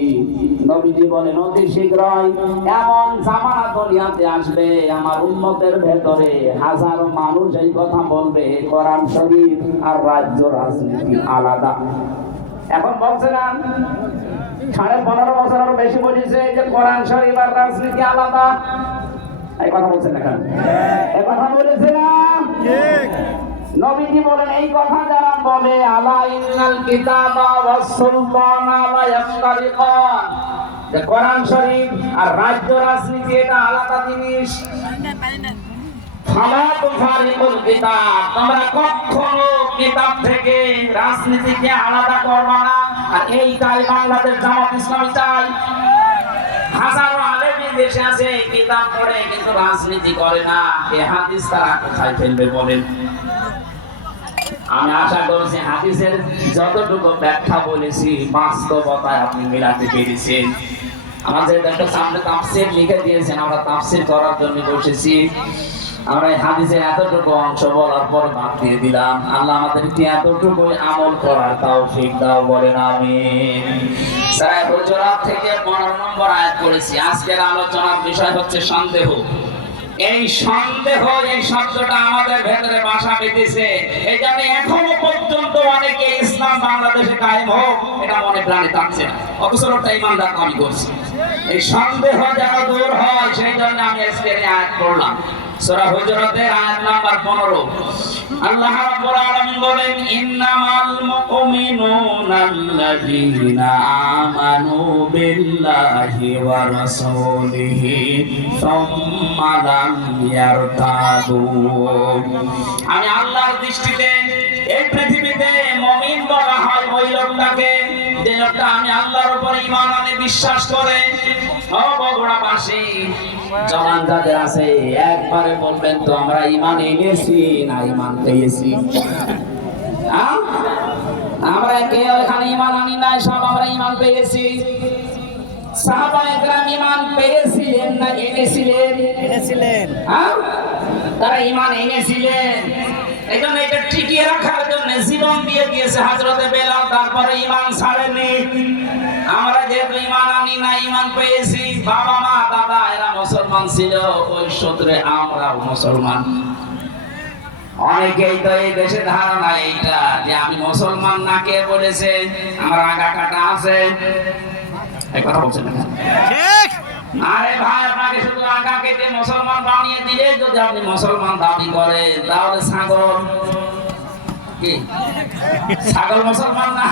নবীজি বলেন অতি শীঘ্রই এমন জামানা দুনিয়াতে আসবে আমার উম্মতের ভেতরে হাজারো মানুষ এই কথা বলবে কোরআন শরীফ আর রাজ্য রাজনীতি আলাদা। এখন বলছে না 15.5 বছর আরো বেশি বলেছে যে কোরআন শরীফ আর রাজনীতি আলাদা। এই কথা বলছেন না কেন? এই কথা বলেছে না? ঠিক। নবীজি বলেন এই কথা যারা বলে আলা ইন্নাল কিতাবা ওয়াস সুলতানা লা ইয়াফতারিকান, যে কোরআন শরীফ আর রাজ্য রাজনীতি এটা আলাদা জিনিস। তোমরা কখনো কিতাব থেকে রাজনীতিকে আলাদা করবা না। আর এইটাই বাংলাদেশ জামাত ইসলামী চাই। হাজারো আলেম দেশে আছে কিতাব পড়ে কিন্তু রাজনীতি করে না, এই হাদিস তারা কোথায় ফেলবে বলেন? আমি আশা করছি হাদিসের যতটুকু ব্যাখ্যা বলেছি বাস্তবতায় আপনি মিলাতে পেরেছেন। আমাদের একটা সামনে তাফসীর লিখে দিয়েছেন, আমরা তাফসীর করার জন্য বসেছি। আমরা হাদিসের এতটুকু অংশ বলার পর বাদ দিয়ে দিলাম। আল্লাহ আমাদেরকে এতটুকু আমল করার তৌফিক দাও, বলেন আমিন। সূরা হুজুরাত থেকে 15 নম্বর আয়াত পড়েছি। আজকের আলোচনার বিষয় হচ্ছে সন্দেহ। এই সন্দেহ, এই শব্দটা আমাদের ভেতরে বাসা বেঁধেছে। এই জন্য এখনো পর্যন্ত অনেকে ইসলাম বাংলাদেশে কায়েম হোক এটা মনে প্রাণে থাকছে না, অথচ ওটা ইমানদার দাবি করছে। এই সন্দেহ যেন দূর হয় সেই জন্য আমি আজকে এই আয়াত পড়লাম। সূরা হুজুরাতের আয়াত নাম্বার 15। আল্লাহ রাব্বুল আলামিন বলেন ইন্নামাল মুমিনুনা আল্লাযীনা আমানু বিল্লাহি ওয়া রাসূলিহি সুম্মা লাম ইয়ারতাদু। আমি আল্লাহর দৃষ্টিতে এই পৃথিবীতে মুমিন বলা বিশ্বাস করে ও বগুড়াবাসী জওয়ান যাদের আছে একবারে বলবেন তো আমরা ঈমান এনেছি না ঈমান পেয়েছি? আমরা কেউ এখানে ঈমান আনি নাই, সব আমরা ঈমান পেয়েছি। সাহাবায়ে কেরাম ঈমান পেয়েছিলেন না এনেছিলেন? এনেছিলেন। তারা ঈমান এনেছিলেন, এই জন্য এটা টিকিয়ে রাখার জন্য জীবন দিয়ে দিয়েছে হযরতে বেলাল, তারপরে ঈমান ছাড়েনি। আমরা যেহেতু ঈমান আনি না, ঈমান পেয়েছি, বাবা মা দাদা এরা মুসলমান ছিল, ওই সূত্রে আমরাও মুসলমান। অনেকেই তো এই দেশে ধারণা এইটা যে আমি মুসলমান না, কে বলেছে? আমার আগা কাটা আছে, এই কথা বলছেন না? ঠিক। আরে ভাই, আপনাকে শুধু আগা কেটে মুসলমান বানিয়ে দিলে যদি আপনি মুসলমান দাবি করেন, তাহলে ছাগল কি? ছাগল মুসলমান না?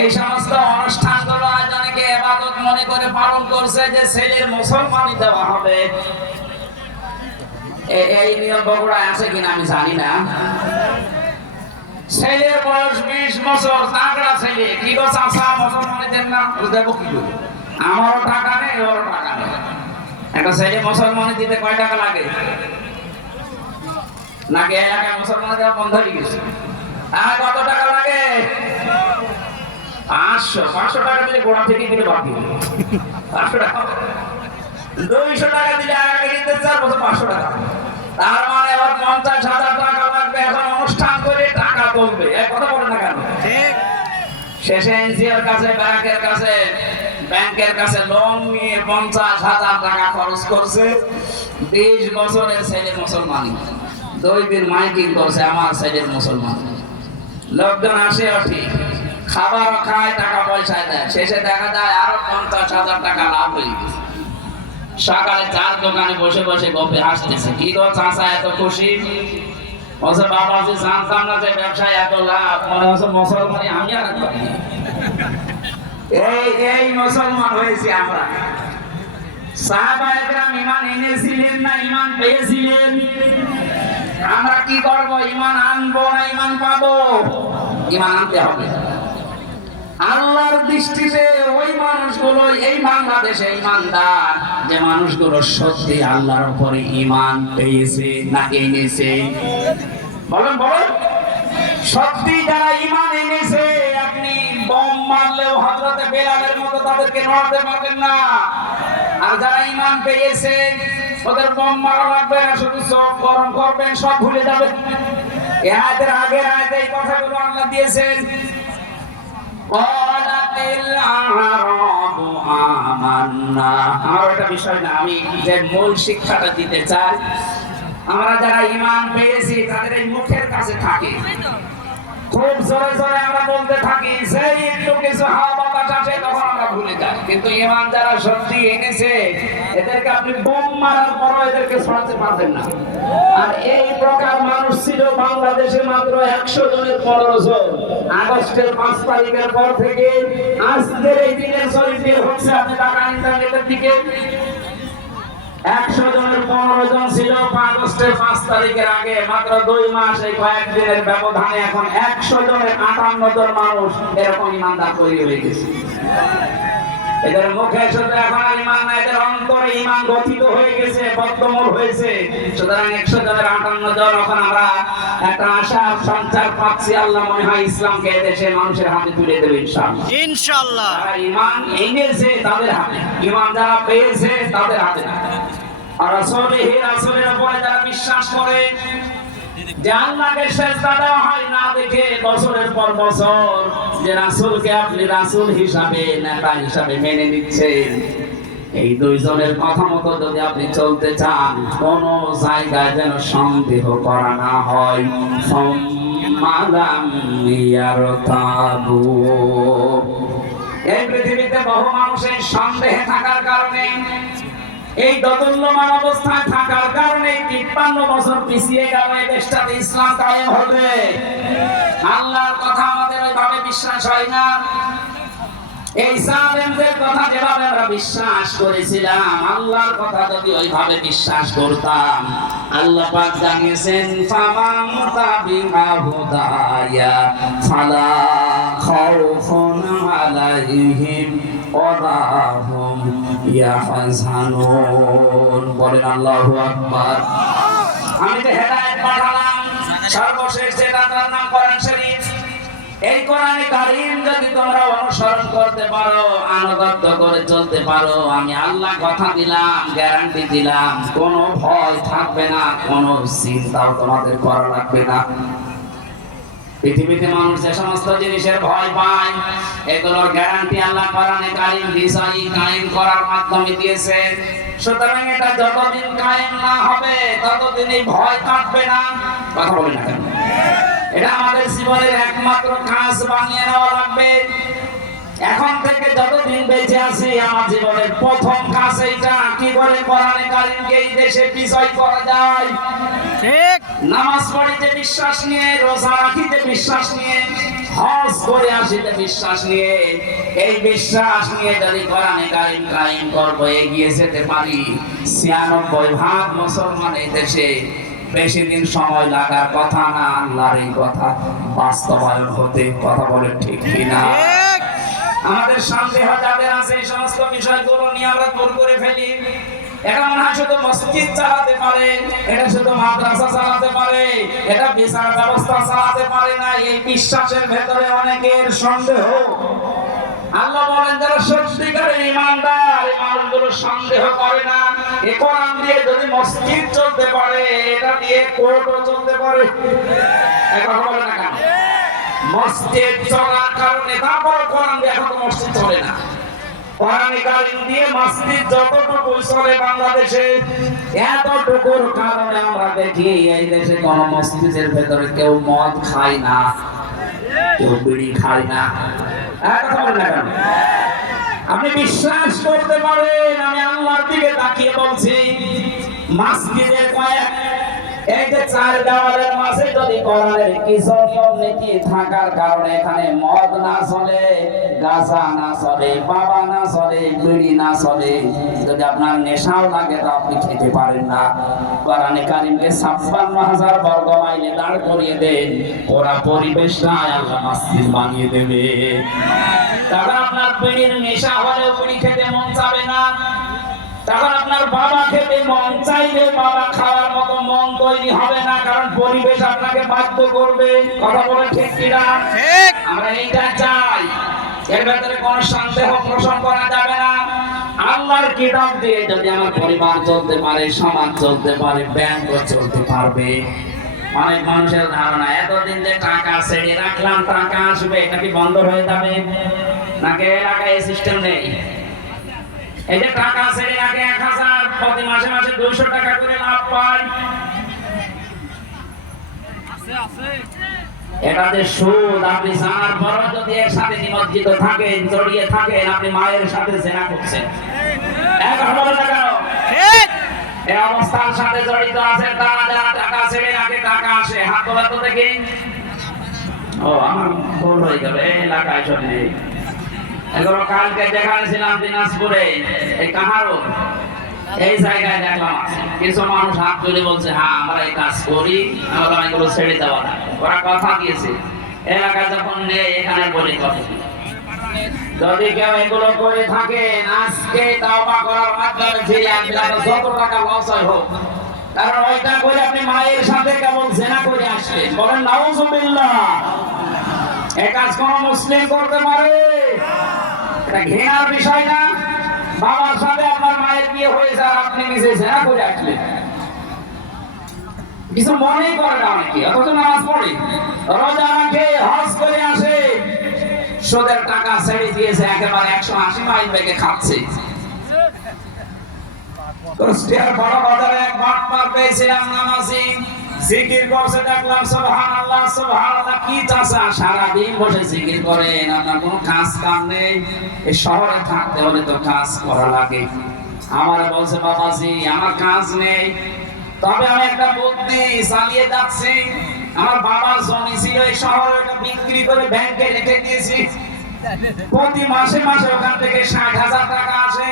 এই সমস্ত অনুষ্ঠানগুলো আজ অনেকে ইবাদত মনে করে পালন করছে যে ছেলের মুসলমানই দেওয়া হবে। এই নিয়ম বগুড়ায় আছে কিনা আমি জানি না। ছেলের বয়স 20 বছর, তাগড়া ছেলে, কি গো চাচা মুসলমানই দেন না? দেবো কি করে? আমারও টাকা নেই, ওরও টাকা নেই। একটা ছেলে মুসলমানি দিতে কয় টাকা লাগে? নাকি এলাকায় মুসলমান দেওয়া বন্ধ হয়ে গেছে? আর কত টাকা লাগে? 500 টাকা দিলে গোড়া থেকে দিলে বাকি 500 টাকা। 200 টাকা দিলে আগে কিনতে 4 বছর 500 টাকা। তার মানে ওর 50,000 টাকা লাগবে এখন অনুষ্ঠান করে টাকা তুলবে। এক কথা বলে না কেন? ঠিক। শেষে এনজিওর কাছে, ব্যাংকের কাছে লোন নিয়ে 50,000 টাকা খরচ করছে। 20 বছরের ছেলে মুসলমানি, 2 দিন মাইকিং করছে আমার ছেলের মুসলমান। লোকজন আসে ঠিক, খাবার খায়, টাকা পয়সা দেয়, শেষে দেখা যায় আরো 50,000 টাকা লাভ হয়ে গেছে। সকালে চার দোকানে বসে বসে গপে হাসতেছে, কি গো চাচা এত খুশি? বলছে বাবাজি জানতাম না যে ব্যবসায় এত লাভ, মনে হচ্ছে মুসলমানি আমি আর এই মুসলমান হয়েছি আমরা। সাহাবায়ে কেরাম ঈমান এনেছিলেন না ঈমান পেয়েছিলেন? আমরা কি করব? ঈমান আনবো না ঈমান পাবো? ঈমান আনতে হবে। আল্লাহর দৃষ্টিতে ওই মানুষগুলো এই বাংলাদেশে ঈমানদার যে মানুষগুলো সত্যি আল্লাহর উপরে ঈমান পেয়েছে না এনেছে? বলেন বলেন। সত্যি যারা ঈমান এনেছে, আপনি বোম মারলেও হযরতে বেলালের মতো তাদেরকে নড়াতে পারবেন না। আর যারা ঈমান পেয়েছে, ওদের বোম মারা লাগবে না, শুধু চোখ গরম করবেন, সব ভুলে যাবেন। এই আয়াতের আগের আয়াতে এই কথাগুলো আল্লাহ দিয়েছেন। ক্বালাতিল আ'রাবু আমান্না। আমার এটা বিষয় না, আমি যে মূল শিক্ষাটা দিতে চাই, আমরা যারা ঈমান পেয়েছি তাদের এই মুখের কাছে থাকে, খুব জোরে জোরে আমরা বলতে থাকি, সেই একটু কিছু হাওয়া বাতাস আসে তখন আমরা ভুলে যাই। কিন্তু ঈমান যারা সত্যি এনেছে, এদেরকে আপনি বোম মারার পরও এদেরকে সরাতে পারবেন না। আর এই প্রকার মানুষ ছিল বাংলাদেশে মাত্র 100 জনের 15 জন। আগস্টের 5 তারিখের পর থেকে আজকের এই দিনের চরিত্র হচ্ছে, আপনি তাকান ইন্টারনেটের দিকে, 100 জনের 15 জন ছিল আগস্টের 5 তারিখের আগে। মাত্র 2 মাস, এই কয়েকদিনের ব্যবধানে এখন 100 জনের 58 জন মানুষ এরকম ঈমানদার তৈরি হয়ে গেছে। এদের মুখে শুধু এখন আর ঈমান না, এদের অন্তরে ঈমান গঠিত হয়ে গেছে, বদ্ধমূল হয়েছে। সুতরাং 100 জনের 58 জন, এখন আমরা একটা আশার সঞ্চার পাচ্ছি, আল্লাহ মনে হয় ইসলামকে এদেশে মানুষের হাতে তুলে দেবে ইনশাআল্লাহ। ইনশাআল্লাহ। যারা ঈমান এনেছে তাদের হাতে, ঈমান যারা পেয়েছে তাদের হাতে না। আর রাসূলের উপরে যারা বিশ্বাস করে যে আল্লাহকে সেজদা দেওয়া হয় না দেখে বছরের পর বছর, যে রাসূলকে আপনি রাসূল হিসাবে, নেতা হিসাবে মেনে নিচ্ছেন, এই 2 জনের কথা মতো যদি আপনি চলতে চান, কোন জায়গায় যেন সন্দেহ করা না হয়। এই পৃথিবীতে বহু মানুষের সন্দেহে থাকার কারণে, এই দোদুল্যমান অবস্থায় থাকার কারণে 53 বছর পিছিয়ে গেল এই দেশটাতে ইসলাম কায়েম হবে। আল্লাহর কথা আমাদের ওইভাবে বিশ্বাস হয় না। এই সাহাবাদের কথা যেভাবে আমরা বিশ্বাস করেছিলাম, আল্লাহর কথা যদি ওইভাবে বিশ্বাস করতাম, আল্লাহ পাক জানিয়েছেন, ফামান তাবিআ হুদায়া ফালা খাউফুন আলাইহিম আলাইহিম ওয়া হুম ইয়াহজানুন। বলেন আল্লাহু আকবার। আমি যে হেদায়েত পাঠালাম সর্বশেষ যেটা তার নাম কোরআন শরীফ। এই কোরআনে কারীম যদি তোমরা অনুসরণ করতে পারো, আনুগত্য করে চলতে পারো, আমি আল্লাহ কথা দিলাম, গ্যারান্টি দিলাম, কোনো ভয় থাকবে না, কোনো চিন্তাও তোমাদের করা লাগবে না। পৃথিবীতে মানুষ যে সমস্ত জিনিসের ভয় পায়, এগুলোর গ্যারান্টি আল্লাহ কোরআনে কারীম বিষয় কায়েম করার মাধ্যমে দিয়েছে। সুতরাং এটা যতদিন কায়েম না হবে ততদিন এই ভয় কাটবে না। কথা বলি না কেন? এটা আমাদের জীবনের একমাত্র কাজ বানিয়ে নেওয়া লাগবে। এখন থেকে যতদিন বেঁচে আছি আমার জীবনের প্রথম কাজ এইটা, কি করে কোরআনে কারীমকে এই দেশে বিজয় করা যায়। ঠিক। নামাজ পড়িতে বিশ্বাস নিয়ে, রোজা রাখিতে বিশ্বাস নিয়ে, হজ করে আসিতে বিশ্বাস নিয়ে, এই বিশ্বাস নিয়ে যদি কোরআনে কারীম কায়েম করব, এগিয়ে যেতে পারি, ৯৬% মুসলমান এই দেশে বেশি দিন সময় লাগার কথা না, আল্লাহর এই কথা বাস্তবায়ন হতে। কথা বলে ঠিক কিনা? আমাদের সন্দেহ যাদের আছে এই সমস্ত বিষয়গুলো নিয়ে আমরা দূর করে ফেলি। এটা মনে হয় শুধু মসজিদ চালাতে পারে, এটা শুধু মাদ্রাসা চালাতে পারে, এটা বিচার ব্যবস্থা চালাতে পারে না, এই বিশ্বাসের ভেতরে অনেকের সন্দেহ। আল্লাহ বলেন যারা সত্যিকারের ঈমানদার, এই মানুষগুলো সন্দেহ করে না। এই কোরআন দিয়ে যদি মসজিদ চলতে পারে, এটা দিয়ে কোর্টও চলতে পারে। এটা বলে না কেন? মসজিদ চলার কারণে তারপর কোরআন দিয়ে এখন তো মসজিদ চলে না। কোরআনে কারীম দিয়ে মসজিদ যতটুকু চলে বাংলাদেশে, এতটুকুর কারণে আমরা দেখি এই দেশে কোন মসজিদের ভেতরে কেউ মদ খায় না, কেউ বিড়ি খায় না। কথা বলেন না কেন? আপনি বিশ্বাস করতে পারেন আমি আল্লাহর দিকে তাকিয়ে বলছি, মসজিদের কয়েক এই যে ৪ দেওয়ালের মাঝে যদি কোরআনের কিছু নিয়ম নীতি থাকার কারণে এখানে মদ না চলে, গাঁজা না চলে, বাবা না চলে, বিড়ি না চলে, যদি আপনার নেশাও লাগে তো আপনি খেতে পারেন না। কোরআনে কারীমকে ৫৬,০০০ বর্গ মাইলে দাঁড় করিয়ে দেন, ওরা পরিবেশটাই আল্লাহ মসজিদ বানিয়ে দেবে। তখন আপনার বিড়ির নেশা হলেও বিড়ি খেতে মন চাবে না, তখন আপনার বাবা খেতে মন চাইলে বাবা খাওয়ার মতো মন তৈরি হবে না, কারণ পরিবেশ আপনাকে বাধ্য করবে। কথা বলে ঠিক কিনা? আমরা এইটা চাই, এর ভেতরে কোনো সন্দেহ পোষণ করা যাবে না। আল্লাহর কিতাব দিয়ে যদি আমার পরিবার চলতে পারে, সমাজ চলতে পারে, ব্যাংকও চলতে পারবে। অনেক মানুষের ধারণা এতদিন যে টাকা ছেড়ে রাখলাম টাকা আসবে, এটা কি বন্ধ হয়ে যাবে নাকি? এলাকায় এই সিস্টেম নেই। এই যে টাকা ছেড়ে রাখে ১,০০০, প্রতি মাসে মাসে ২০০ টাকা করে লাভ পায়, এটা যে সুদ। আপনি জানার পরও যদি এর সাথে নিমজ্জিত থাকেন, জড়িয়ে থাকেন, আপনি মায়ের সাথে জেনা করছেন। এই অবস্থার সাথে জড়িত আছেন তারা, যারা টাকা ছেড়ে রাখে টাকা আসে। হাত তোলা তো দেখি। ও আমার ভুল হয়ে গেল, এই এলাকায় সব নেই এগুলো। কালকে যেখানে ছিলাম দিনাজপুরে, এই কাহারো এই জায়গায় দেখলাম কিছু মানুষ হাত তুলে বলছে হ্যাঁ আমরা এই কাজ করি, আমরা এগুলো ছেড়ে দেওয়া না। ওরা কথা দিয়েছে এলাকায় যখন নেই, এখানে বলি কথা। যদি কেউ এগুলো করে থাকেন, আজকে তাওবা করার মাধ্যমে ফিরে আসবেন, যত টাকা লস হয় হোক, কারণ ওইটা করে আপনি মায়ের সাথে কেবল জেনা করে আসলেন। বলেন নাউজুবিল্লাহ। এই কাজ কোন মুসলিম করতে পারে? এটা ঘৃণার বিষয় না? বাবার সাথে আপনার মায়ের বিয়ে হয়েছে আর আপনি নিজে জেনা করে আসলেন, কিছু মনেই করে না অনেকে, অথচ নামাজ পড়ে, রোজা রাখে, হজ করে আসে, সুদের টাকা ছেড়ে দিয়েছে, একেবারে ১৮০ মাইল বেগে খাচ্ছে। কুষ্টিয়ার বড় বাজারে এক বাটপার পেয়েছিলাম, নামাজি, জিকির করছে, দেখলাম সুবহানাল্লাহ সুবহানাল্লাহ। কি চাচা সারাদিন বসে জিকির করেন, আপনার কোনো কাজ কাম নেই? এই শহরে থাকতে হলে তো কাজ করা লাগে। আমার বলছে বাবাজি আমার কাজ নেই, তবে আমি একটা বুদ্ধি চালিয়ে যাচ্ছি। আমার বাবার জমি ছিল এই শহরে, ওটা বিক্রি করে ব্যাংকে রেখে দিয়েছি। প্রতি মাসে মাসে ওখান থেকে ৬০,০০০ টাকা আসে,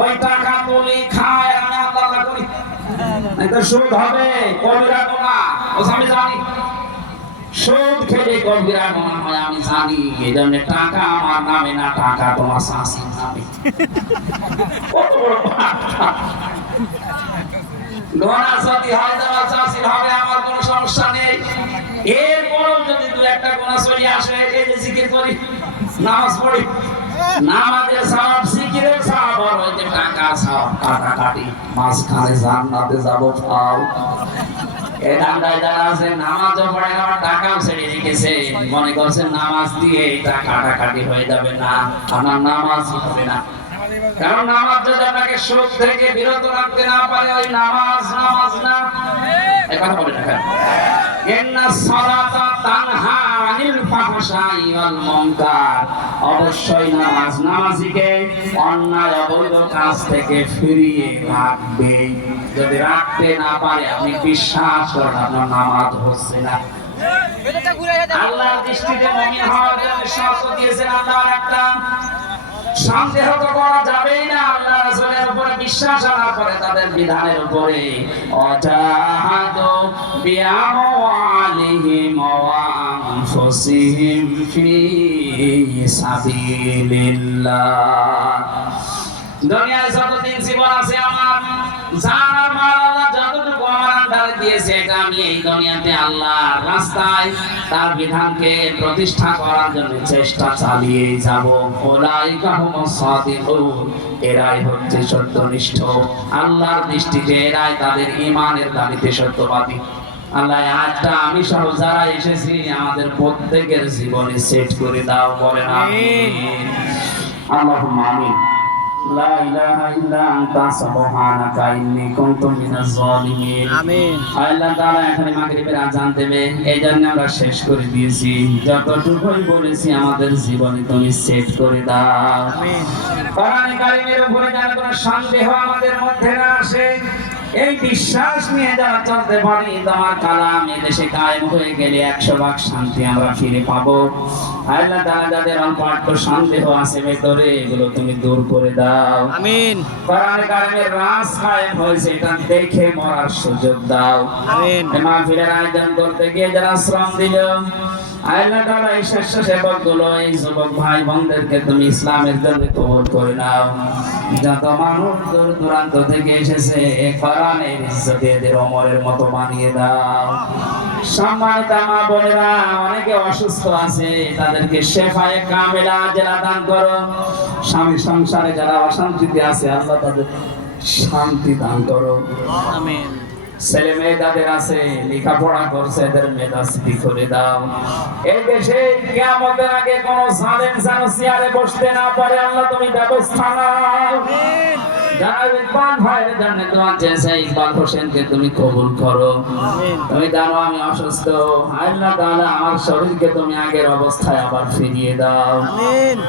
ওই টাকা তুলি খাই, আমি আল্লাহ করি। এটা সুদ হবে, কবিরা গোনা, ও আমি জানি। সুদ খেলে কবিরা গুনাহ হয় আমি জানি, এজন্য টাকা আমার নামে না, টাকা তোমার শাশুড়ির নামে। কত বড় কথা। গুনাহ যদি হয় তোমার শাশুড়ির হবে, আমার কোনো সমস্যা নেই। এরপরও যদি দু একটা গুনাহ চলে আসে, এই যে জিকির করি, নামাজ পড়ি, নামাজের সওয়াব, জিকিরের সওয়াব, আর ওই যে টাকার সওয়াব, কাটাকাটি, মাঝখানে জান্নাতে যাব পাও। এই দান্দায় যারা আছে নামাজও পড়ে না, আবার টাকাও ছেড়ে রেখেছে, মনে করছেন নামাজ দিয়ে এটা কাটাকাটি হয়ে যাবে। না, আমার নামাজ হবে না। কারণ নামাজ যদি আপনাকে সুদ থেকে বিরত রাখতে না পারে, ওই নামাজ নামাজ না। এই কথা বলে না কেন? ইন্নাস সালাতা তানহা আনিল ফাহশাই ওয়াল মুনকার। অবশ্যই নামাজ নামাজিকে অন্যায় অবৈধ কাজ থেকে ফিরিয়ে রাখবে। যদি রাখতে না পারে, আপনি বিশ্বাস করেন আপনার নামাজ হচ্ছে না। আল্লাহর দৃষ্টিতে মুমিন হওয়ার জন্য শর্ত দিয়েছেন আল্লাহর একটা। সন্দেহ তো করা যাবেই না আল্লাহ রাসূলের উপরে বিশ্বাস আনার পরে, তাদের বিধানের উপরে। অজাহাদু বিআমওয়ালিহিম ওয়া আনফুসিহিম ফি সাবিলিল্লাহ। দুনিয়ায় যতদিন জীবন আছে আমার, যার মাল আল্লাহ যতটুকু আমার আন্ডারে দিয়েছে, এটা আমি এই দুনিয়াতে আল্লাহর রাস্তায় তার বিধানকে প্রতিষ্ঠা করার জন্য চেষ্টা চালিয়ে যাব। উলাইকা হুমুস সাদিকুন। এরাই হচ্ছে সত্যনিষ্ঠ। আল্লাহর দৃষ্টিতে এরাই তাদের ঈমানের দাবিতে সত্যবাদী। আল্লাহ আজটা আমি সহ যারা এসেছি, আমাদের প্রত্যেকের জীবনে সেট করে দাও, বলেন আমিন। আল্লাহুম্মা আমিন। লা ইলাহা ইল্লা আনতা সুবহানাকা ইন্নী কুনতু মিনাজ জালিমিন। আমিন। আল্লাহ তাআলা এখন মাগরিবের আযান দেবে, এইজন্য আমরা শেষ করে দিয়েছি। যতটুকুই বলেছি আমাদের জীবনে তুমি সেট করে দাও। আমিন। কোরআনে কারীমের উপরে যেন কোনো সন্দেহ আমাদের মধ্যে না আসে, এই বিশ্বাস নিয়ে যারা চলতে পারি, তোমার কালাম এদেশে কায়েম হয়ে গেলে 100% শান্তি আমরা ফিরে পাবো। আল্লাহ তাআলা যাদের অল্প সন্দেহ আছে ভেতরে, এগুলো তুমি দূর করে দাও। আমিন। কোরআনে কারীমের রাজ কায়েম হয়েছে, এটা দেখে মরার সুযোগ দাও। আমিন। এই মাহফিলের আয়োজন করতে গিয়ে যারা শ্রম দিল, আল্লাহ তাআলা এই স্বেচ্ছাসেবকগুলো, এই যুবক ভাই বোনদেরকে তুমি ইসলামের জন্য কবুল করে নাও। যত মানুষ দূর দূরান্ত থেকে এসেছে, কোরআনের ইজ্জতে এদের ওমরের মতো বানিয়ে দাও। সম্মানিত মা বোনেরা, অনেকে অসুস্থ আছে, তাদেরকে শেফায়ে কামেলা আজেলা দান করো। স্বামী সংসারে যারা অশান্তিতে আছে, আল্লাহ তাদের শান্তি দান করো। আমিন। ছেলে মেয়ে যাদের আছে, লেখাপড়া করছে, এদের মেধাস্ফীতি করে দাও। এই দেশে কিয়ামতের আগে কোন জালেম যেন চেয়ারে বসতে না পারে, আল্লাহ তুমি ব্যবস্থা নাও। যারা ইকবাল ভাইয়ের জন্য দোয়া চেয়েছে, ইকবাল হোসেনকে তুমি কবুল করো। তুমি জানো আমি অসুস্থ, আল্লাহ তাআলা আমার শরীরকে তুমি আগের অবস্থায় আবার ফিরিয়ে দাও। আমিন।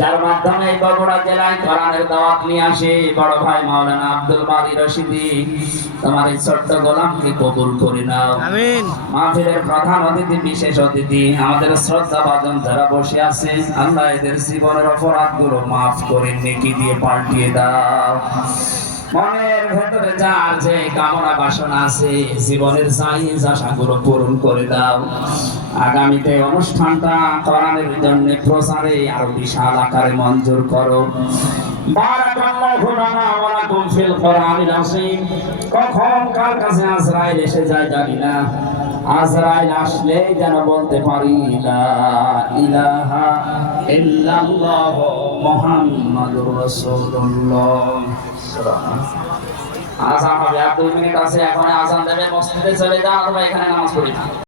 যার মাধ্যমে এই বগুড়া জেলায় কোরআনের দাওয়াত নিয়ে আসে বড় ভাই মাওলানা আব্দুল বারী রশিদি, তোমার এই ছোট্ট গোলামকে কবুল করে নাও। আমিন। মাহফিলের প্রধান অতিথি, বিশেষ অতিথি, আমাদের শ্রদ্ধাভাজন যারা বসে আছে, আল্লাহ এদের জীবনের অপরাধগুলো মাফ করে নেকি দিয়ে পাল্টিয়ে দাও। মনের ভেতরে যার যে কামনা বাসনা আছে, জীবনের চাহিদা আশাগুলো পূরণ করে দাও। আগামীতে অনুষ্ঠানটা কোরআনের জন্য প্রচারে আরো বিশাল আকারে মঞ্জুর করো। বারাকাল্লাহু লানা ওয়া লাকুম ফিল কোরআনিল আযীম। কখন কার কাছে আজরাইল এসে যায় জানি না, আজরাইল আসলে যেন বলতে পারি লা ইলাহা ইল্লাল্লাহ মুহাম্মাদুর রাসূলুল্লাহ। আজান হবে আর 2 মিনিট আছে, এখন আজান দেবে, মসজিদে চলে যাও অথবা এখানে নামাজ পড়ি।